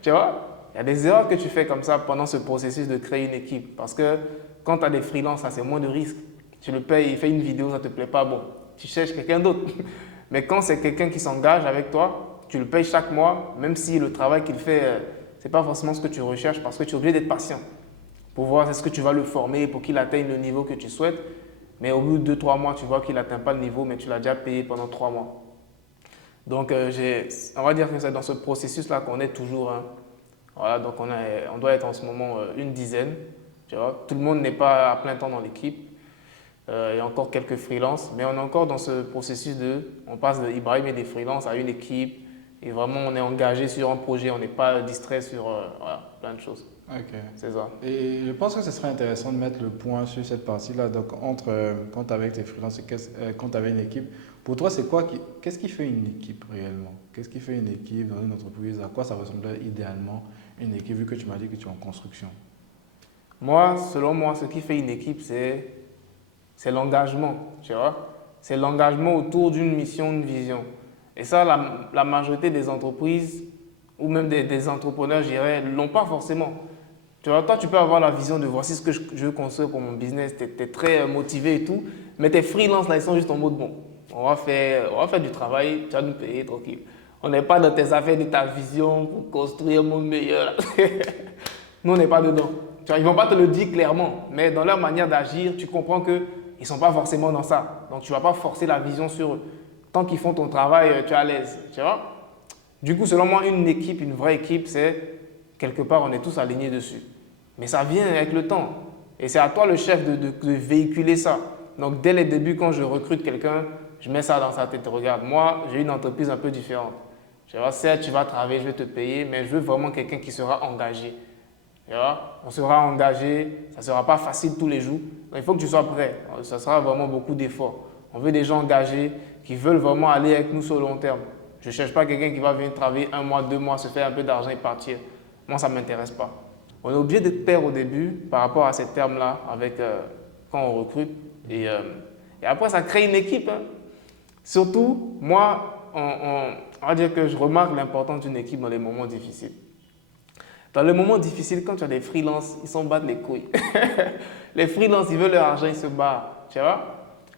Tu vois, il y a des erreurs que tu fais comme ça pendant ce processus de créer une équipe. Parce que quand tu as des freelances, ça c'est moins de risques. Tu le payes, il fait une vidéo, ça ne te plaît pas, bon, tu cherches quelqu'un d'autre. Mais quand c'est quelqu'un qui s'engage avec toi, tu le payes chaque mois, même si le travail qu'il fait, ce n'est pas forcément ce que tu recherches, parce que tu es obligé d'être patient pour voir est-ce que tu vas le former pour qu'il atteigne le niveau que tu souhaites. Mais au bout de 2-3 mois, tu vois qu'il n'atteint pas le niveau, mais tu l'as déjà payé pendant 3 mois. Donc, on va dire que c'est dans ce processus-là qu'on est toujours. Hein. Voilà, donc on doit être en ce moment une dizaine. Tu vois. Tout le monde n'est pas à plein temps dans l'équipe. Il y a encore quelques freelances, mais on est encore dans ce processus on passe de Ibrahim et des freelances à une équipe. Et vraiment, on est engagé sur un projet, on n'est pas distrait sur voilà, plein de choses. Ok. C'est ça. Et je pense que ce serait intéressant de mettre le point sur cette partie-là. Donc, entre quand tu es avec tes freelances et quand tu avais une équipe, pour toi, c'est quoi qu'est-ce qui fait une équipe réellement? Qu'est-ce qui fait une équipe dans une entreprise? À quoi ça ressemblerait idéalement une équipe, vu que tu m'as dit que tu es en construction? Moi, selon moi, ce qui fait une équipe, c'est l'engagement, tu vois. C'est l'engagement autour d'une mission, d'une vision. Et ça, la majorité des entreprises ou même des entrepreneurs, je dirais, ne l'ont pas forcément. Tu vois, toi, tu peux avoir la vision de voici ce que je veux construire pour mon business, tu es, très motivé et tout, mais tes freelances, là, ils sont juste en mode bon, on va faire du travail, tu vas nous payer tranquille. On n'est pas dans tes affaires de ta vision pour construire un monde meilleur. Nous, on n'est pas dedans. Tu vois, ils ne vont pas te le dire clairement, mais dans leur manière d'agir, tu comprends qu'ils ne sont pas forcément dans ça. Donc, tu ne vas pas forcer la vision sur eux. Tant qu'ils font ton travail, tu es à l'aise. Tu vois? Du coup, selon moi, une équipe, une vraie équipe, c'est quelque part, on est tous alignés dessus. Mais ça vient avec le temps. Et c'est à toi, le chef, de véhiculer ça. Donc, dès les débuts, quand je recrute quelqu'un, je mets ça dans sa tête. Regarde, moi, j'ai une entreprise un peu différente. Tu vois, certes, tu vas travailler, je vais te payer, mais je veux vraiment quelqu'un qui sera engagé. Tu vois, on sera engagé, ça ne sera pas facile tous les jours. Donc, il faut que tu sois prêt. Ça sera vraiment beaucoup d'efforts. On veut des gens engagés qui veulent vraiment aller avec nous sur le long terme. Je ne cherche pas quelqu'un qui va venir travailler 1 mois, 2 mois, se faire un peu d'argent et partir. Moi, ça ne m'intéresse pas. On est obligé d'être clair au début par rapport à ces termes-là quand on recrute. Et après, ça crée une équipe. Hein. Surtout, moi, on va dire que je remarque l'importance d'une équipe dans les moments difficiles. Dans les moments difficiles, quand tu as des freelances, ils s'en battent les couilles. Les freelances, ils veulent leur argent, ils se barrent. Tu vois?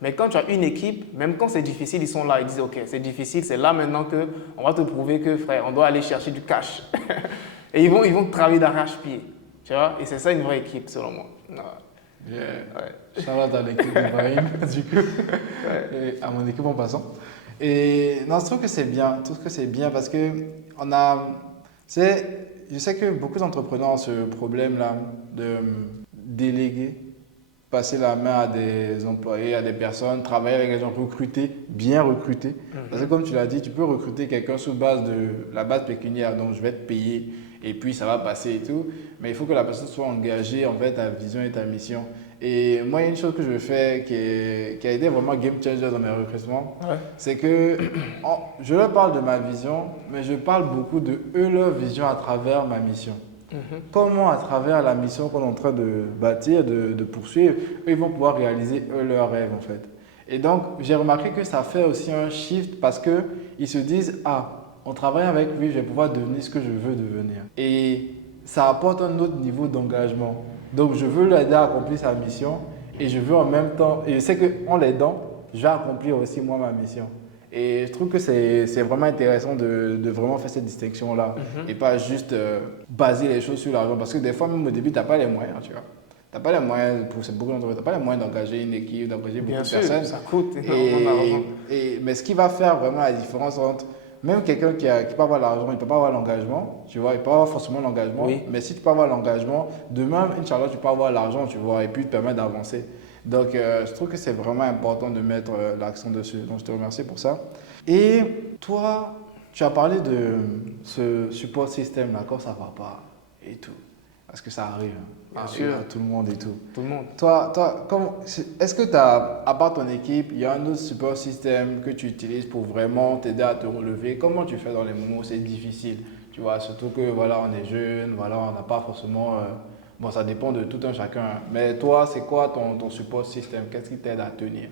Mais quand tu as une équipe, même quand c'est difficile, ils sont là. Ils disent, OK, c'est difficile, c'est là maintenant qu'on va te prouver que, frère, on doit aller chercher du cash. Et ils vont travailler d'arrache-pied. Tu vois? Et c'est ça une vraie équipe, selon moi. Yeah. Ouais. Shout-out à l'équipe de Brahim, du coup, et à mon équipe en passant. Et non, je trouve que c'est bien, parce que je sais que beaucoup d'entrepreneurs ont ce problème-là de déléguer, passer la main à des employés, à des personnes, travailler avec des gens recrutés, bien recrutés. Parce que comme tu l'as dit, tu peux recruter quelqu'un sous base de la base pécuniaire, donc je vais te payer et puis ça va passer et tout. Mais il faut que la personne soit engagée en fait ta vision et ta mission. Et moi, il y a une chose que je fais qui a été vraiment game changer dans mes recrutements, c'est que je leur parle de ma vision, mais je parle beaucoup de eux, leur vision à travers ma mission. Comment, à travers la mission qu'on est en train de bâtir, de poursuivre, eux, ils vont pouvoir réaliser eux, leurs rêves en fait. Et donc, j'ai remarqué que ça fait aussi un shift parce qu'ils se disent, ah, on travaille avec lui, je vais pouvoir devenir ce que je veux devenir. Et ça apporte un autre niveau d'engagement. Donc, je veux l'aider à accomplir sa mission et je veux en même temps, et je sais qu'en l'aidant, je vais accomplir aussi moi ma mission. Et je trouve que c'est vraiment intéressant de vraiment faire cette distinction-là et pas juste baser les choses sur l'argent. Parce que des fois, même au début, tu n'as pas les moyens, tu vois. Tu n'as pas les moyens, pour beaucoup d'entreprises, tu n'as pas les moyens d'engager une équipe, d'engager beaucoup de personnes. Ça coûte énormément d'argent. Mais ce qui va faire vraiment la différence entre même quelqu'un qui peut avoir l'argent, il ne peut pas avoir l'engagement, tu vois, il peut avoir forcément l'engagement. Oui. Mais si tu peux avoir l'engagement, demain, Inch'Allah, tu peux avoir l'argent, tu vois, et puis te permettre d'avancer. Donc, je trouve que c'est vraiment important de mettre l'accent dessus. Donc, je te remercie pour ça. Et toi, tu as parlé de ce support système là, quand ça ne va pas et tout. Parce que ça arrive. Bien sûr. À tout le monde et tout. Tout le monde. Toi est-ce que tu as, à part ton équipe, il y a un autre support système que tu utilises pour vraiment t'aider à te relever? Comment tu fais dans les moments où c'est difficile? Tu vois, surtout que voilà, on est jeune, voilà, on n'a pas forcément. Bon, ça dépend de tout un chacun. Mais toi, c'est quoi ton support système? Qu'est-ce qui t'aide à tenir?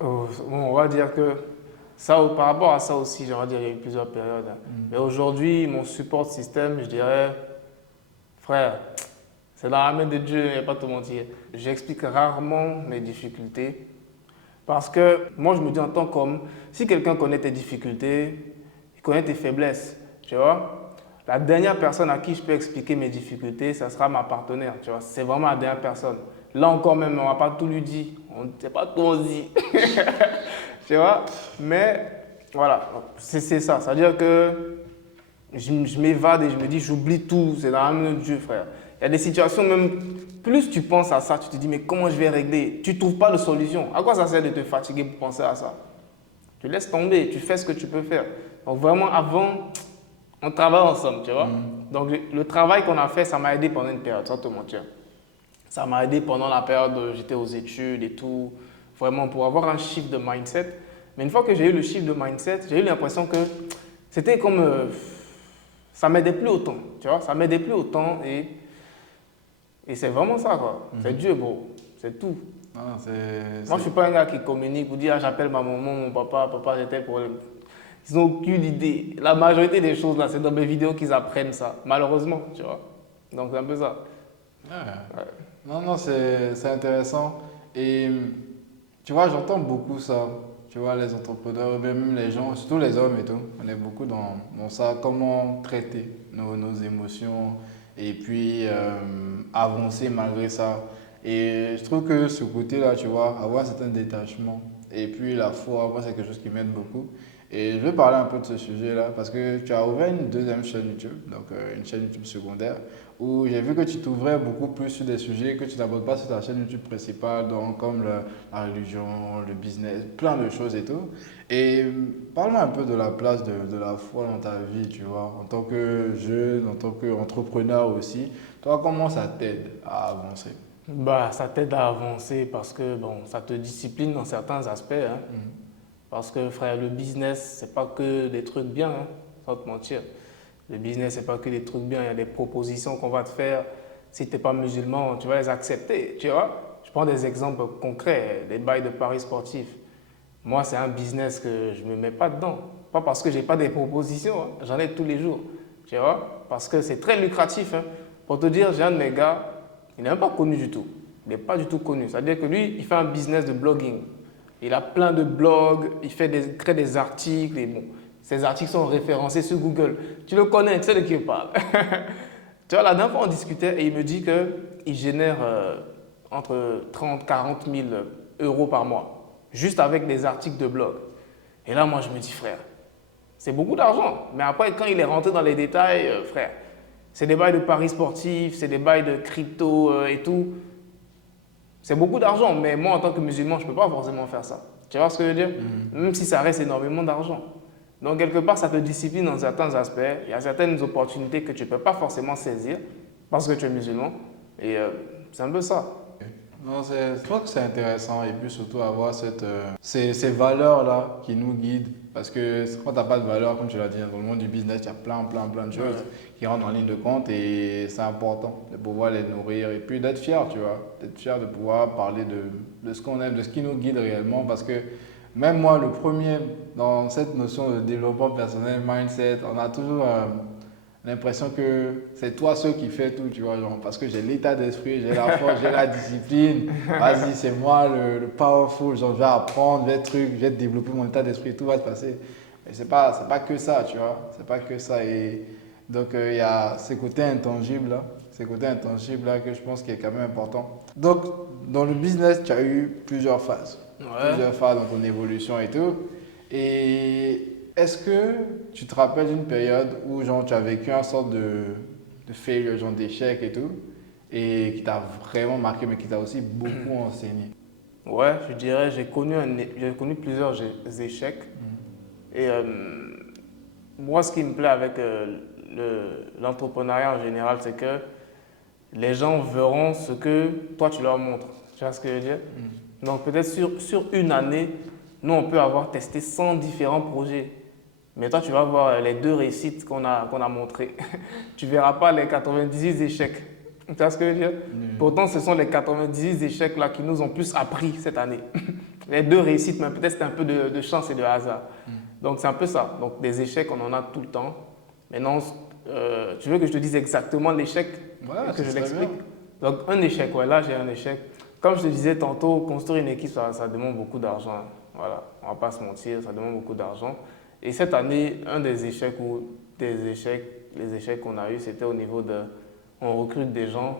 Bon, on va dire que ça, par rapport à ça aussi, j'aimerais dire qu'il y a eu plusieurs périodes. Mais aujourd'hui, mon support système, je dirais, frère, c'est dans la main de Dieu, il n'y a pas à te mentir. J'explique rarement mes difficultés parce que moi, je me dis en tant qu'homme, si quelqu'un connaît tes difficultés, il connaît tes faiblesses, tu vois. La dernière personne à qui je peux expliquer mes difficultés, ça sera ma partenaire, tu vois. C'est vraiment la dernière personne. Là encore même, on ne va pas tout lui dire. On ne sait pas tout on dit. Tu vois. Mais voilà, c'est ça. C'est-à-dire que je m'évade et je me dis, j'oublie tout. C'est dans la main de Dieu, frère. Il y a des situations, même plus tu penses à ça, tu te dis, mais comment je vais régler? Tu ne trouves pas de solution. À quoi ça sert de te fatiguer pour penser à ça? Tu laisses tomber, tu fais ce que tu peux faire. Donc vraiment, avant, on travaille ensemble, tu vois. Donc le travail qu'on a fait, ça m'a aidé pendant une période, sans te mentir. Ça m'a aidé pendant la période où j'étais aux études et tout, vraiment pour avoir un shift de mindset. Mais une fois que j'ai eu le shift de mindset, j'ai eu l'impression que c'était comme... ça ne m'aidait plus autant, tu vois. Ça ne m'aidait plus autant et c'est vraiment ça, quoi. C'est Dieu, bro. C'est tout. Moi, je ne suis pas un gars qui communique pour dire, ah, j'appelle ma maman, mon papa, j'ai tel problème. Ils n'ont aucune idée. La majorité des choses, là, c'est dans mes vidéos qu'ils apprennent ça, malheureusement, tu vois. Donc, c'est un peu ça. Ouais. Ouais. Non, non, c'est intéressant. Et tu vois, j'entends beaucoup ça. Tu vois, les entrepreneurs, même les gens, surtout les hommes et tout, on est beaucoup dans ça. Comment traiter nos émotions et puis avancer malgré ça. Et je trouve que ce côté-là, tu vois, avoir un certain détachement et puis la foi, moi, c'est quelque chose qui m'aide beaucoup. Et je veux parler un peu de ce sujet-là parce que tu as ouvert une deuxième chaîne YouTube, donc une chaîne YouTube secondaire où j'ai vu que tu t'ouvrais beaucoup plus sur des sujets que tu n'abordes pas sur ta chaîne YouTube principale, donc comme la religion, le business, plein de choses et tout. Et parle-moi un peu de la place de la foi dans ta vie, tu vois, en tant que jeune, en tant qu'entrepreneur aussi. Toi, comment ça t'aide à avancer? Bah, ça t'aide à avancer parce que bon, ça te discipline dans certains aspects, hein. Parce que frère, le business, c'est pas que des trucs bien, hein, sans te mentir. Le business, c'est pas que des trucs bien. Il y a des propositions qu'on va te faire. Si tu n'es pas musulman, tu vas les accepter, tu vois. Je prends des exemples concrets, des bails de paris sportifs. Moi, c'est un business que je ne me mets pas dedans. Pas parce que je n'ai pas des propositions, hein. J'en ai tous les jours, tu vois. Parce que c'est très lucratif, hein. Pour te dire, j'ai un de mes gars, il n'est même pas connu du tout. Il n'est pas du tout connu. C'est-à-dire que lui, il fait un business de blogging. Il a plein de blogs, crée des articles et bon, ces articles sont référencés sur Google. Tu le connais, tu sais de qui il parle. Tu vois, la dernière fois, on discutait et il me dit qu'il génère entre 30 40 000 euros par mois, juste avec des articles de blog. Et là, moi, je me dis, frère, c'est beaucoup d'argent. Mais après, quand il est rentré dans les détails, frère, c'est des bails de paris sportifs, c'est des bails de crypto et tout. C'est beaucoup d'argent, mais moi, en tant que musulman, je ne peux pas forcément faire ça. Tu vois ce que je veux dire? Même si ça reste énormément d'argent. Donc, quelque part, ça te discipline dans certains aspects. Il y a certaines opportunités que tu ne peux pas forcément saisir parce que tu es musulman. Et c'est un peu ça. Non, je trouve que c'est intéressant et puis surtout avoir ces valeurs-là qui nous guident. Parce que quand tu n'as pas de valeurs, comme tu l'as dit, dans le monde du business, il y a plein de choses Ouais. qui rentrent en ligne de compte et c'est important de pouvoir les nourrir et puis d'être fier, tu vois. D'être fier de pouvoir parler de ce qu'on aime, de ce qui nous guide réellement. Parce que même moi, le premier, dans cette notion de développement personnel, mindset, on a toujours l'impression que c'est toi seul qui fais tout, tu vois, genre, parce que j'ai l'état d'esprit, j'ai la force, j'ai la discipline. Vas-y, c'est moi le powerful, genre, je vais apprendre, je vais développer mon état d'esprit, tout va se passer. Mais c'est pas que ça, tu vois, c'est pas que ça. Et donc, il y a ces côtés intangibles là que je pense qui est quand même important. Donc, dans le business, tu as eu Ouais. plusieurs phases dans ton évolution et tout. Et est-ce que tu te rappelles d'une période où genre, tu as vécu une sorte de failure, genre d'échec et tout, et qui t'a vraiment marqué, mais qui t'a aussi beaucoup enseigné? Ouais, je dirais, j'ai connu plusieurs échecs. Et moi, ce qui me plaît avec l'entrepreneuriat en général, c'est que les gens verront ce que toi, tu leur montres. Tu vois ce que je veux dire? Donc, peut-être sur une année, nous, on peut avoir testé 100 différents projets. Mais toi, tu vas voir les deux réussites qu'on a montrées. Tu ne verras pas les 98 échecs. Tu vois ce que je veux dire? Pourtant, ce sont les 98 échecs là qui nous ont plus appris cette année. Les deux réussites, mais peut-être c'était un peu de chance et de hasard. Donc, c'est un peu ça. Donc, des échecs, on en a tout le temps. Maintenant, tu veux que je te dise exactement l'échec et Ouais, que ce je serait bien. l'explique? Donc, un échec, ouais, là, j'ai un échec. Comme je te disais tantôt, construire une équipe, ça demande beaucoup d'argent. Voilà, on ne va pas se mentir, ça demande beaucoup d'argent. Et cette année, un des échecs ou des échecs, les échecs qu'on a eus, c'était au niveau de, on recrute des gens,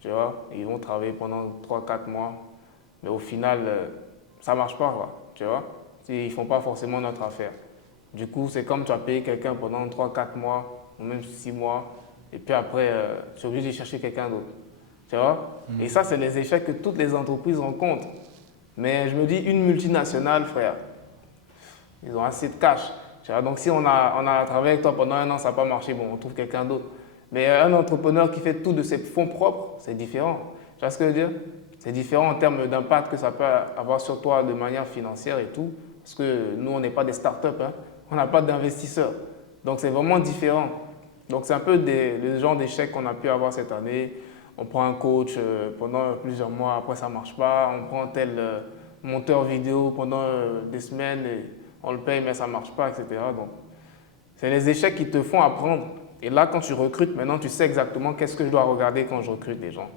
tu vois, ils vont travailler pendant 3 4 mois, mais au final, ça ne marche pas, quoi, tu vois. Ils ne font pas forcément notre affaire. Du coup, c'est comme tu as payé quelqu'un pendant 3 4 mois, ou même 6 mois, et puis après, tu es obligé de chercher quelqu'un d'autre, tu vois. Et ça, c'est les échecs que toutes les entreprises rencontrent. Mais je me dis, une multinationale, frère, ils ont assez de cash. Tu vois, donc si on a travaillé avec toi pendant un an, ça n'a pas marché, bon, on trouve quelqu'un d'autre. Mais un entrepreneur qui fait tout de ses fonds propres, c'est différent. Tu vois ce que je veux dire? C'est différent en termes d'impact que ça peut avoir sur toi de manière financière et tout. Parce que nous, on n'est pas des startups, hein. On n'a pas d'investisseurs. Donc c'est vraiment différent. Donc c'est un peu le genre d'échec qu'on a pu avoir cette année. On prend un coach pendant plusieurs mois, après ça ne marche pas. On prend tel monteur vidéo pendant des semaines et on le paye mais ça ne marche pas, etc. Donc c'est les échecs qui te font apprendre. Et là, quand tu recrutes, maintenant, tu sais exactement qu'est-ce que je dois regarder quand je recrute des gens.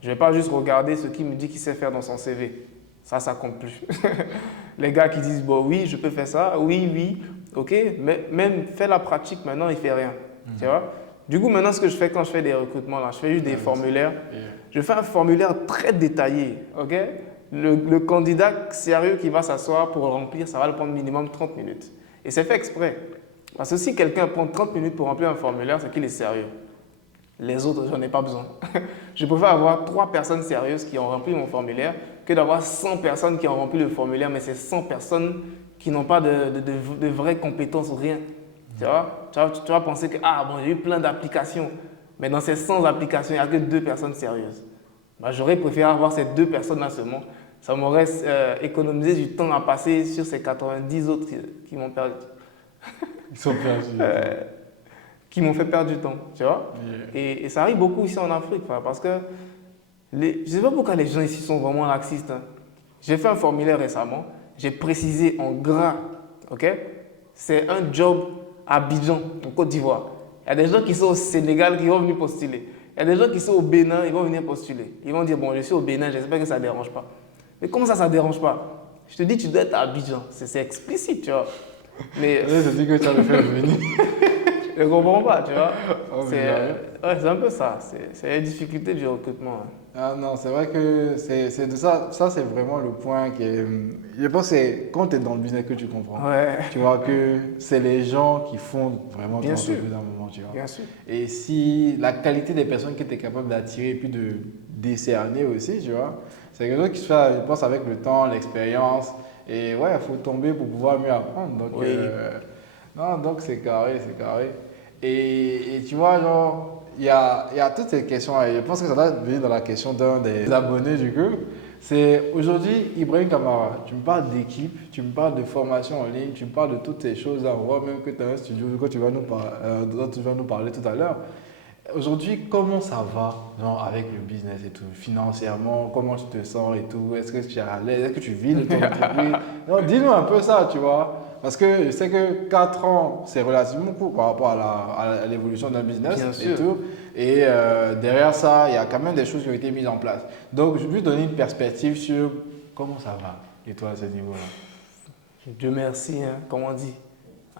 Je ne vais pas juste regarder ce qu'il me dit qu'il sait faire dans son CV. Ça compte plus. Les gars qui disent, bon, oui, je peux faire ça, oui, ok, mais même fais la pratique maintenant, il ne fait rien. Tu vois? Du coup, maintenant, ce que je fais quand je fais des recrutements, là, je fais juste des formulaires. Je fais un formulaire très détaillé, ok? Le candidat sérieux qui va s'asseoir pour le remplir, ça va le prendre minimum 30 minutes. Et c'est fait exprès. Parce que si quelqu'un prend 30 minutes pour remplir un formulaire, c'est qu'il est sérieux. Les autres, j'en ai pas besoin. Je préfère avoir 3 personnes sérieuses qui ont rempli mon formulaire que d'avoir 100 personnes qui ont rempli le formulaire, mais c'est 100 personnes qui n'ont pas de vraies compétences ou rien. Tu vas penser que, ah bon, j'ai eu plein d'applications, mais dans ces 100 applications, il n'y a que 2 personnes sérieuses. Bah, j'aurais préféré avoir ces 2 personnes-là seulement. Ça m'aurait économisé du temps à passer sur ces 90 autres qui m'ont perdu. Ils sont perdus. Qui m'ont fait perdre du temps, tu vois. Et ça arrive beaucoup ici en Afrique, parce que je ne sais pas pourquoi les gens ici sont vraiment laxistes. Hein. J'ai fait un formulaire récemment, j'ai précisé en gras, ok? C'est un job à Abidjan, en Côte d'Ivoire. Il y a des gens qui sont au Sénégal qui vont venir postuler. Il y a des gens qui sont au Bénin, ils vont venir postuler. Ils vont dire, bon, je suis au Bénin, j'espère que ça ne dérange pas. Mais comment ça ne dérange pas? Je te dis, tu dois être à Abidjan. C'est explicite, tu vois. Mais Je te dis que tu as le fait venir. je ne comprends pas, tu vois. Oh, C'est un peu ça. C'est la difficulté du recrutement. Hein. Ah non, c'est vrai que c'est de ça. Ça, c'est vraiment le point qui est. Je pense que c'est quand tu es dans le business que tu comprends. Ouais. Tu vois que c'est les gens qui font vraiment ton Bien sûr. entreprise à un moment, tu vois. Bien sûr. Et si la qualité des personnes que tu es capable d'attirer et puis de décerner aussi, tu vois, c'est quelque chose qui se fait, je pense, avec le temps, l'expérience. Et ouais, il faut tomber pour pouvoir mieux apprendre. Donc, Oui. non, donc c'est carré, c'est carré. Et tu vois, genre, il y a toutes ces questions. Et je pense que ça doit venir dans la question d'un des abonnés du coup. C'est aujourd'hui, Ibrahim Kamara, tu me parles d'équipe, tu me parles de formation en ligne, tu me parles de toutes ces choses-là. On voit même que tu as un studio dont tu vas nous parler tout à l'heure. Aujourd'hui, comment ça va, genre, avec le business et tout, financièrement, comment tu te sens et tout, est-ce que tu es à l'aise, est-ce que tu vis de ton entreprise? Non, dis-nous un peu ça, tu vois, parce que je sais que 4 ans, c'est relativement court par rapport à l'évolution d'un business Bien et sûr. tout, et derrière ça, il y a quand même des choses qui ont été mises en place. Donc, je vais lui donner une perspective sur comment ça va, et toi, à ce niveau-là. Dieu merci, hein, comme on dit.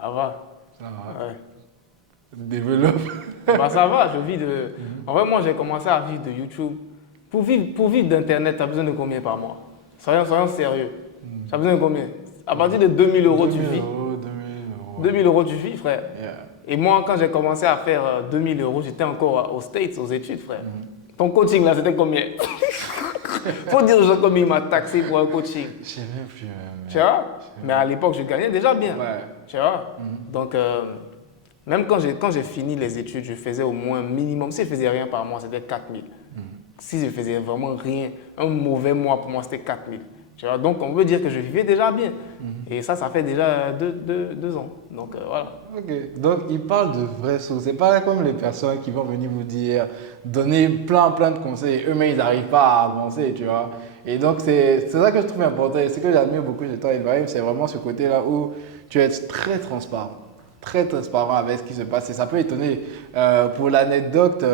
Ça va. Ça va, Ouais. développe. Bah, ça va, je vis de. En vrai, moi, j'ai commencé à vivre de YouTube. Pour vivre d'Internet, tu as besoin de combien par mois? Soyons sérieux. Tu as besoin de combien? À partir de 2000 euros, tu vis. 2000 euros. 2000 euros, tu vis, frère. Yeah. Et moi, quand j'ai commencé à faire 2000 euros, j'étais encore aux States, aux études, frère. Ton coaching, là, c'était combien? Faut dire aux gens combien il m'a taxé pour un coaching. Je sais même plus. Tu vois? Mais à l'époque, je gagnais déjà bien. Ouais. Tu vois? Donc, même quand j'ai fini les études, je faisais au moins minimum. Si je faisais rien par mois, c'était 4000. Si je faisais vraiment rien, un mauvais mois pour moi, c'était 4000. Tu vois? Donc, on peut dire que je vivais déjà bien. Et ça fait déjà 2 ans. Donc, voilà. Ok, donc il parle de vraies choses. C'est pas comme les personnes qui vont venir vous dire, donner plein de conseils. Eux-mêmes, ils n'arrivent pas à avancer, tu vois. Et donc, c'est ça que je trouve important. Et ce que j'admire beaucoup de toi, Ibrahim, c'est vraiment ce côté-là où tu es très transparent. Très transparent avec ce qui se passe et ça peut étonner. Pour l'anecdote,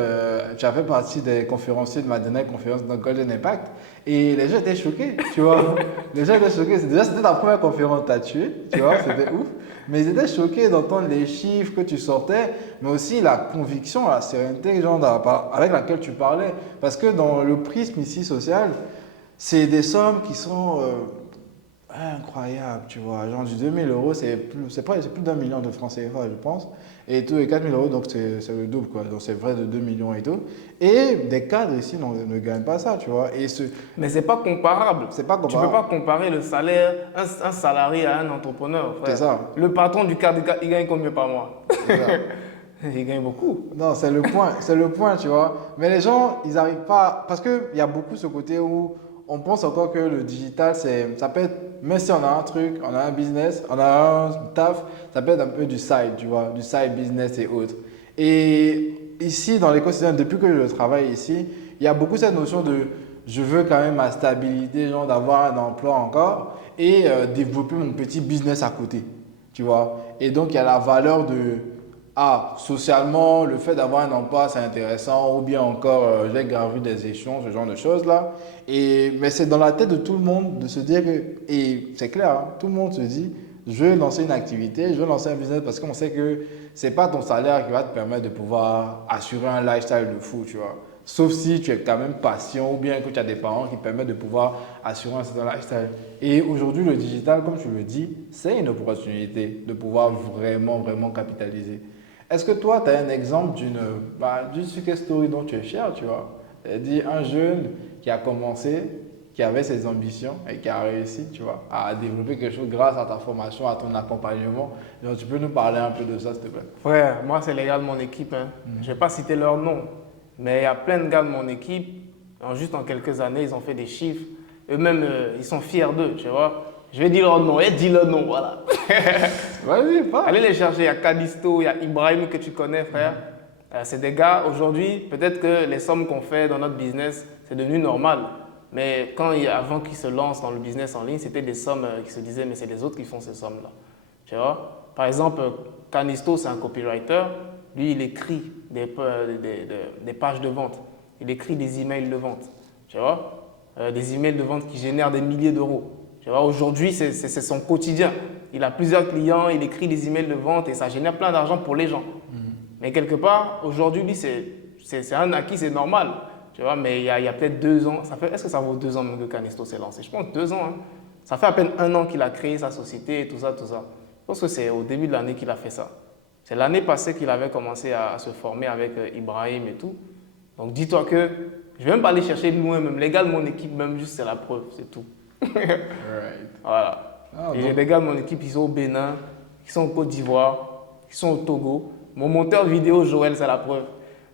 tu as fait partie des conférenciers de ma dernière conférence dans Golden Impact et les gens étaient choqués, tu vois. Les gens étaient choqués. Déjà, c'était ta première conférence, t'as tué, tu vois, c'était ouf. Mais ils étaient choqués d'entendre les chiffres que tu sortais, mais aussi la conviction, la sérénité genre, avec laquelle tu parlais. Parce que dans le prisme ici social, c'est des sommes qui sont incroyables, tu vois. Genre du 2000 euros, c'est plus d'1 million de francs CFA, je pense. Et tout, et 4000 euros, donc c'est le double, quoi. Donc c'est vrai de 2 millions et tout. Et des cadres ici ne gagnent pas ça, tu vois. Mais c'est pas comparable. C'est pas comparable. Tu peux pas comparer le salaire, un salarié à un entrepreneur, frère. C'est ça. Le patron du cadre, il gagne combien par mois? Il gagne beaucoup. Non, c'est le point, tu vois. Mais les gens, ils n'arrivent pas, parce qu'il y a beaucoup ce côté où on pense encore que le digital, ça peut être, même si on a un truc, on a un business, on a un taf, ça peut être un peu du side, tu vois, du side business et autres. Et ici, dans l'écosystème, depuis que je travaille ici, il y a beaucoup cette notion de je veux quand même ma stabilité, genre d'avoir un emploi encore et développer mon petit business à côté, tu vois. Et donc, il y a la valeur de ah, socialement, le fait d'avoir un emploi, c'est intéressant, ou bien encore, j'ai gravi des échelons, ce genre de choses-là. Mais c'est dans la tête de tout le monde de se dire que, et c'est clair, hein, tout le monde se dit, je vais lancer une activité, je vais lancer un business parce qu'on sait que c'est pas ton salaire qui va te permettre de pouvoir assurer un lifestyle de fou, tu vois. Sauf si tu es quand même patient ou bien que tu as des parents qui te permettent de pouvoir assurer un certain lifestyle. Et aujourd'hui, le digital, comme tu le dis, c'est une opportunité de pouvoir vraiment, vraiment capitaliser. Est-ce que toi, tu as un exemple d'une success story dont tu es fier, tu vois? C'est-à-dire un jeune qui a commencé, qui avait ses ambitions et qui a réussi, tu vois, à développer quelque chose grâce à ta formation, à ton accompagnement. Donc, tu peux nous parler un peu de ça, s'il te plaît? Frère, moi, c'est les gars de mon équipe, hein. Je ne vais pas citer leur nom, mais il y a plein de gars de mon équipe, juste en quelques années, ils ont fait des chiffres. Eux-mêmes, ils sont fiers d'eux, tu vois. Je vais dire leur nom, et dis leur nom, voilà. Vas-y, parle. Allez les chercher, il y a Calisto, il y a Ibrahim que tu connais, frère. C'est des gars, aujourd'hui, peut-être que les sommes qu'on fait dans notre business, c'est devenu normal. Mais avant qu'ils se lancent dans le business en ligne, c'était des sommes qui se disaient, mais c'est les autres qui font ces sommes-là. Tu vois? Par exemple, Canisto, c'est un copywriter. Lui, il écrit des pages de vente. Il écrit des emails de vente. Tu vois? Des emails de vente qui génèrent des milliers d'euros. Tu vois? Aujourd'hui, c'est son quotidien. Il a plusieurs clients, il écrit des emails de vente et ça génère plein d'argent pour les gens. Mais quelque part, aujourd'hui, lui, c'est un acquis, c'est normal. Tu vois, mais il y a peut-être 2 ans, est-ce que ça vaut 2 ans même que Canisto s'est lancé? Je pense 2 ans. Hein. Ça fait à peine 1 an qu'il a créé sa société et tout ça, tout ça. Je pense que c'est au début de l'année qu'il a fait ça. C'est l'année passée qu'il avait commencé à se former avec Ibrahim et tout. Donc dis-toi que je ne vais même pas aller chercher loin, même les gars de mon équipe, même juste c'est la preuve, c'est tout. Right. Voilà. Ah, Et donc- j'ai des gars de mon équipe, ils sont au Bénin, ils sont au Côte d'Ivoire, ils sont au Togo. Mon monteur vidéo, Joël, c'est la preuve.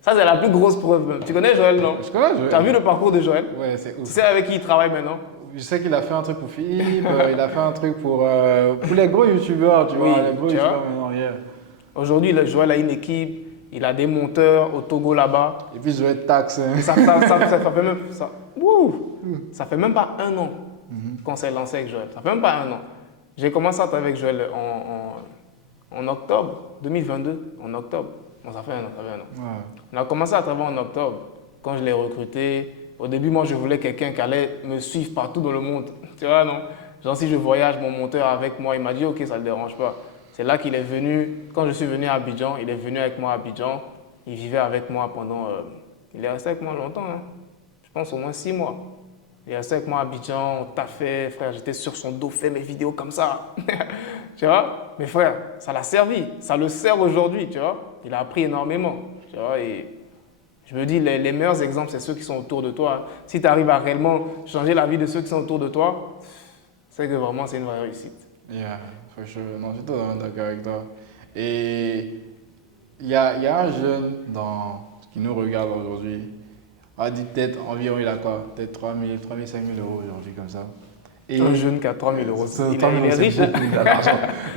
Ça, c'est la plus grosse preuve même. Tu connais Joël, non? Je connais Joël. Tu as vu le parcours de Joël? Ouais, c'est Tu ouf. sais avec qui il travaille maintenant? Je sais qu'il a fait un truc pour Philippe, il a fait un truc pour les gros youtubeurs, tu Oui, vois, les gros tu vois. youtubeurs maintenant, yeah. Aujourd'hui, Joël a une équipe, il a des monteurs au Togo là-bas. Et puis je vais être taxe. Et ça fait même, ça fait même pas 1 an qu'on s'est lancé avec Joël. Ça fait même pas 1 an. J'ai commencé à travailler avec Joël en octobre 2022. En octobre. Bon, ça fait 1 an, ça fait 1 an. Ouais. On a commencé à travailler en octobre. Quand je l'ai recruté, au début, moi, je voulais quelqu'un qui allait me suivre partout dans le monde. Tu vois, non? Genre, si je voyage, mon monteur avec moi, il m'a dit, OK, ça ne le dérange pas. C'est là qu'il est venu. Quand je suis venu à Abidjan, il est venu avec moi à Abidjan. Il vivait avec moi pendant. Il est resté avec moi longtemps, hein. Je pense au moins 6 mois. Il est resté avec moi à Abidjan, on taffait, frère, j'étais sur son dos, fait mes vidéos comme ça. Tu vois? Mais frère, ça l'a servi, ça le sert aujourd'hui, tu vois? Il a appris énormément, tu vois? Et je me dis, les meilleurs exemples, c'est ceux qui sont autour de toi. Si tu arrives à réellement changer la vie de ceux qui sont autour de toi, c'est que vraiment c'est une vraie réussite. Yeah, for sure. Non, je suis totalement d'accord avec toi. Et il y a un jeune qui nous regarde aujourd'hui. On a dit peut-être environ, il a quoi? Peut-être 3 000, 5 000 euros aujourd'hui, comme ça. Et Un jeune qui a 3 000 euros, il 3 000 est euros, riche. c'est beaucoup, il a de l'argent.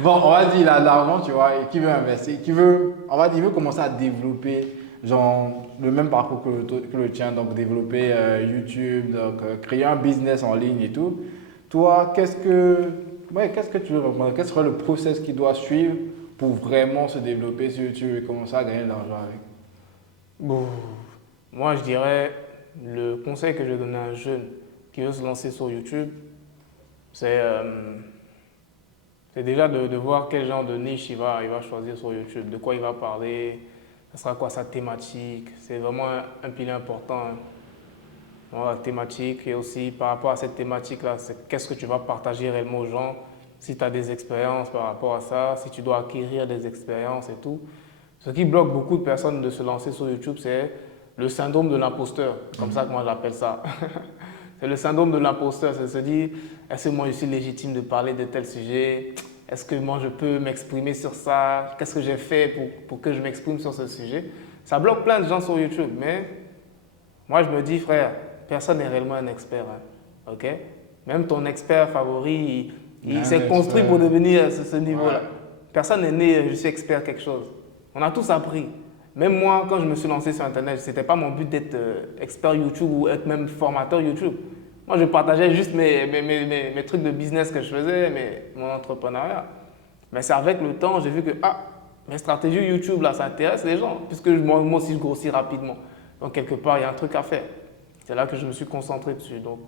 Bon, on va dire il a de l'argent, tu vois, et qui veut investir, il veut commencer à développer genre, le même parcours que le tien, donc développer YouTube, donc créer un business en ligne et tout. Toi, qu'est-ce que tu veux recommander? Quel serait le process qu'il doit suivre pour vraiment se développer sur YouTube et commencer à gagner de l'argent avec? Bon, moi, je dirais, le conseil que je donne à un jeune qui veut se lancer sur YouTube, c'est déjà de voir quel genre de niche il va choisir sur YouTube, de quoi il va parler, ce sera quoi sa thématique. C'est vraiment un pilier important, hein. Voilà, la thématique et aussi par rapport à cette thématique-là, c'est qu'est-ce que tu vas partager réellement aux gens, si tu as des expériences par rapport à ça, si tu dois acquérir des expériences et tout. Ce qui bloque beaucoup de personnes de se lancer sur YouTube, c'est le syndrome de l'imposteur, comme ça que moi j'appelle ça. C'est le syndrome de l'imposteur, c'est se dire, est-ce que moi je suis légitime de parler de tel sujet? Est-ce que moi je peux m'exprimer sur ça? Qu'est-ce que j'ai fait pour que je m'exprime sur ce sujet? Ça bloque plein de gens sur YouTube, mais moi je me dis, frère, personne n'est réellement un expert, hein, ok? Même ton expert favori, il s'est construit pour devenir à ce niveau-là. Ouais. Personne n'est né, je suis expert quelque chose. On a tous appris. Même moi, quand je me suis lancé sur Internet, ce n'était pas mon but d'être expert YouTube ou être même formateur YouTube. Moi, je partageais juste mes trucs de business que je faisais, mon entrepreneuriat. Mais c'est avec le temps, j'ai vu que, Mes stratégies YouTube, là, ça intéresse les gens, puisque moi aussi, je grossis rapidement. Donc, quelque part, il y a un truc à faire. C'est là que je me suis concentré dessus. Donc,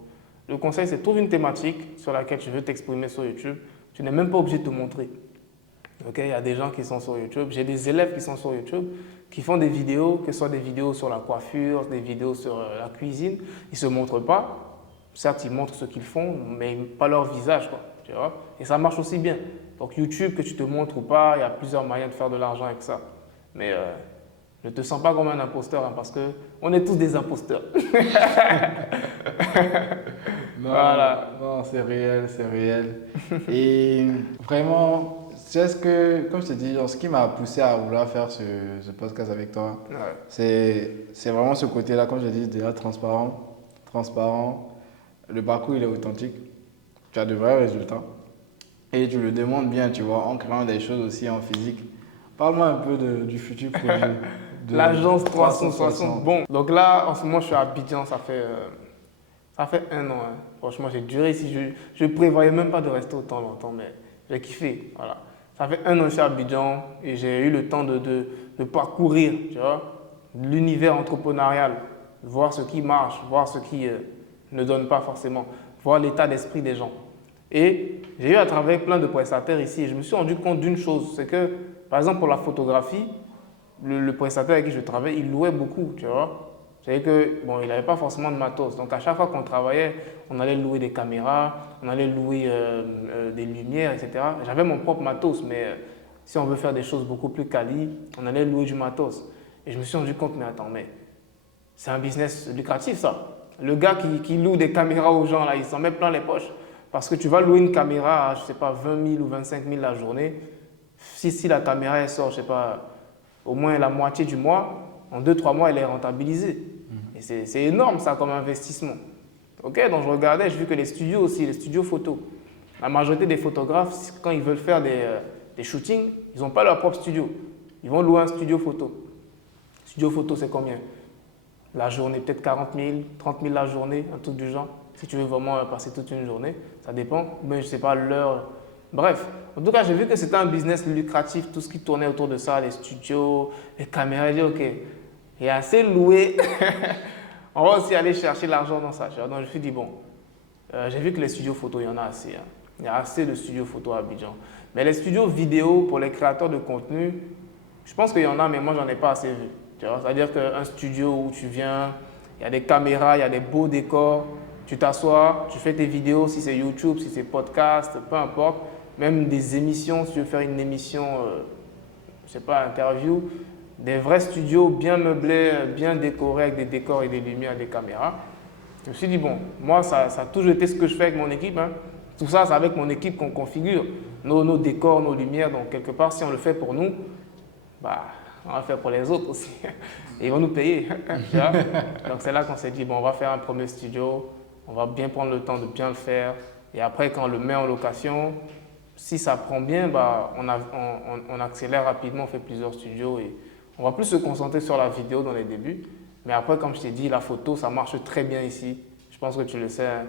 le conseil, c'est trouve une thématique sur laquelle tu veux t'exprimer sur YouTube. Tu n'es même pas obligé de te montrer. Okay? Il y a des gens qui sont sur YouTube. J'ai des élèves qui sont sur YouTube, qui font des vidéos, que ce soit des vidéos sur la coiffure, des vidéos sur la cuisine. Ils ne se montrent pas. Certes, ils montrent ce qu'ils font, mais pas leur visage, quoi, tu vois? Et ça marche aussi bien. Donc YouTube, que tu te montres ou pas, il y a plusieurs moyens de faire de l'argent avec ça. Mais ne te sens pas comme un imposteur, hein, parce qu'on est tous des imposteurs. Non, Voilà. non, c'est réel, c'est réel. Et vraiment, c'est ce que, comme je t'ai dit, genre, ce qui m'a poussé à vouloir faire ce podcast avec toi, Ouais. c'est vraiment ce côté-là, comme je dis, déjà transparent. Le parcours, il est authentique. Tu as de vrais résultats. Et tu le demandes bien, tu vois, en créant des choses aussi en physique. Parle-moi un peu du futur projet de L'agence 360. Bon, donc là, en ce moment, je suis à Abidjan, ça fait 1 an. Hein. Franchement, j'ai duré ici. Je ne prévoyais même pas de rester autant longtemps, mais j'ai kiffé. Voilà. Ça fait 1 an que je suis à Abidjan et j'ai eu le temps de parcourir, tu vois, l'univers entrepreneurial, voir ce qui marche, voir ce qui ne donne pas forcément, voir l'état d'esprit des gens. Et j'ai eu à travailler avec plein de prestataires ici et je me suis rendu compte d'une chose, c'est que, par exemple, pour la photographie, le prestataire avec qui je travaillais, il louait beaucoup, tu vois. C'est que, bon, il n'avait pas forcément de matos. Donc, à chaque fois qu'on travaillait, on allait louer des caméras, on allait louer des lumières, etc. J'avais mon propre matos, mais si on veut faire des choses beaucoup plus quali, on allait louer du matos. Et je me suis rendu compte, mais attends, mais c'est un business lucratif, ça. Le gars qui loue des caméras aux gens, là, il s'en met plein les poches. Parce que tu vas louer une caméra à, je sais pas, 20 000 ou 25 000 la journée. Si la caméra, elle sort, je sais pas, au moins la moitié du mois, en 2-3 mois, elle est rentabilisée. Et c'est énorme, ça, comme investissement. Ok, donc je regardais, j'ai vu que les studios aussi, les studios photos, la majorité des photographes, quand ils veulent faire des shootings, ils n'ont pas leur propre studio. Ils vont louer un studio photo. Studio photo, c'est combien? La journée, peut-être 40 000, 30 000 la journée, un truc du genre. Si tu veux vraiment passer toute une journée, ça dépend. Mais je ne sais pas l'heure. Bref, en tout cas, j'ai vu que c'était un business lucratif, tout ce qui tournait autour de ça, les studios, les caméras. J'ai dit, ok, il y a assez loué. On va aussi aller chercher l'argent dans ça. Donc, je me suis dit, bon, j'ai vu que les studios photo, il y en a assez. Hein. Il y a assez de studios photo à Abidjan. Mais les studios vidéo, pour les créateurs de contenu, je pense qu'il y en a, mais moi, j'en ai pas assez vu. C'est-à-dire qu'un studio où tu viens, il y a des caméras, il y a des beaux décors, tu t'assois, tu fais tes vidéos, si c'est YouTube, si c'est podcast, peu importe. Même des émissions, si tu veux faire une émission, je sais pas, interview, des vrais studios bien meublés, bien décorés avec des décors et des lumières, des caméras. Je me suis dit, bon, moi, ça a toujours été ce que je fais avec mon équipe. Hein. Tout ça, c'est avec mon équipe qu'on configure nos décors, nos lumières. Donc, quelque part, si on le fait pour nous, bah, on va le faire pour les autres aussi. Et ils vont nous payer. Donc, c'est là qu'on s'est dit, bon, on va faire un premier studio, on va bien prendre le temps de bien le faire. Et après, quand on le met en location, si ça prend bien, bah, on accélère rapidement, on fait plusieurs studios et on va plus se concentrer sur la vidéo dans les débuts. Mais après, comme je t'ai dit, la photo, ça marche très bien ici. Je pense que tu le sais. Hein.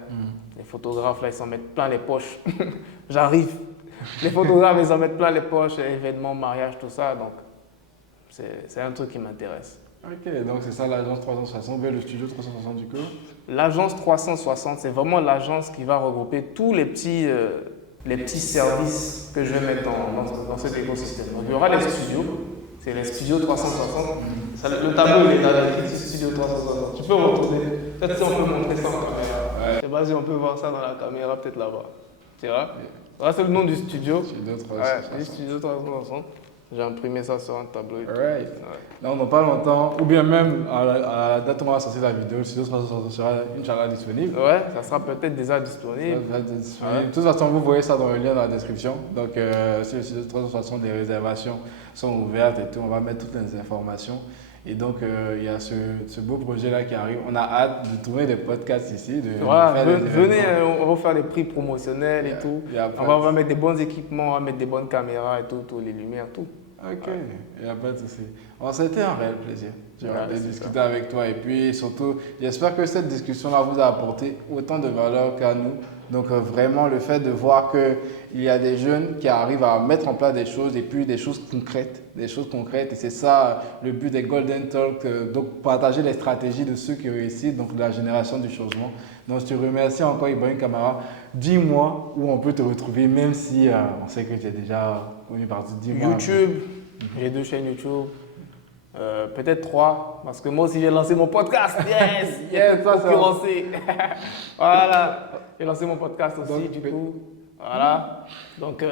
Les photographes, là, ils s'en mettent plein les poches. J'arrive. Les photographes, ils s'en mettent plein les poches, événements, mariages, tout ça. Donc, c'est un truc qui m'intéresse. Ok, donc c'est ça l'agence 360, bien le studio 360 du coup. L'agence 360, c'est vraiment l'agence qui va regrouper tous les petits services que je vais mettre dans cet écosystème. Donc, il y aura les studios. C'est les studios 360. Le tableau, il est là, les studios 360. Tu peux retourner. Peut-être si on peut montrer ça en caméra. Je ne sais pas si on peut voir ça dans la caméra, peut-être là-bas. Tu vois? Là, c'est le nom du studio. Studio 360. Ouais, studio 360. J'ai imprimé ça sur un tableau. Right. Là, dans pas longtemps, ou bien même à la date où on va sortir la vidéo, le studio 360 sera Inch'Allah disponible. Ouais, ça sera peut-être déjà disponible. De toute façon, vous voyez ça dans le lien dans la description. Donc, sur le studio 360, les réservations sont ouvertes et tout. On va mettre toutes les informations. Et donc, il y a ce beau projet-là qui arrive. On a hâte de tourner des podcasts ici. Venez, on va faire des prix promotionnels et tout. On va mettre des bons équipements, on va mettre des bonnes caméras et tout, les lumières, tout. Ok, il n'y a pas de souci. C'était un réel plaisir de discuter avec toi. Et puis surtout, j'espère que cette discussion-là vous a apporté autant de valeur qu'à nous Donc vraiment le fait de voir qu'il y a des jeunes qui arrivent à mettre en place des choses et puis des choses concrètes. Et c'est ça le but des Golden Talk, donc partager les stratégies de ceux qui réussissent, donc de la génération du changement. Donc je te remercie encore Ibrahim Kamara. Dis-moi où on peut te retrouver, même si on sait que tu es déjà connu partout. Dis-moi. YouTube, j'ai 2 chaînes YouTube. Peut-être 3, parce que moi aussi j'ai lancé mon podcast. Yes, concurrencé. Voilà, j'ai lancé mon podcast aussi, du coup. Voilà. Donc,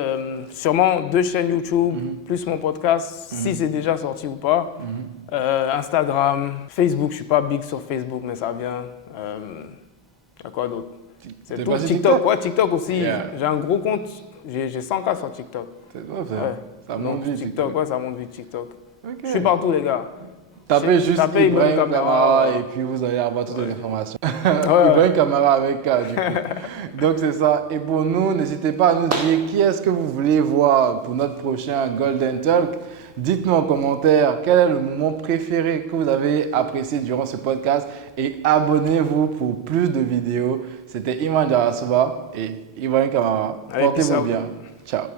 sûrement 2 chaînes YouTube, plus mon podcast, si c'est déjà sorti ou pas. Instagram, Facebook, je suis pas big sur Facebook, mais ça vient. Y a quoi d'autre? C'est tout. TikTok, ouais, TikTok aussi. Yeah. J'ai un gros compte, j'ai 100K sur TikTok. C'est bon, ça. Ouais. Ça monte vite. TikTok, ouais, ça monte vite TikTok. Ok. Je suis partout, les gars. Tapez juste Ibrahim Ibrahim Kamara Kamara et puis vous allez avoir toutes les informations. Ibrahim Kamara avec K du coup. Donc c'est ça. Et pour nous, n'hésitez pas à nous dire qui est-ce que vous voulez voir pour notre prochain Golden Talk. Dites-nous en commentaire quel est le moment préféré que vous avez apprécié durant ce podcast et abonnez-vous pour plus de vidéos. C'était Iman Jarasuba et Ibrahim Kamara. Allez, Portez-vous peace out. bien. Ciao.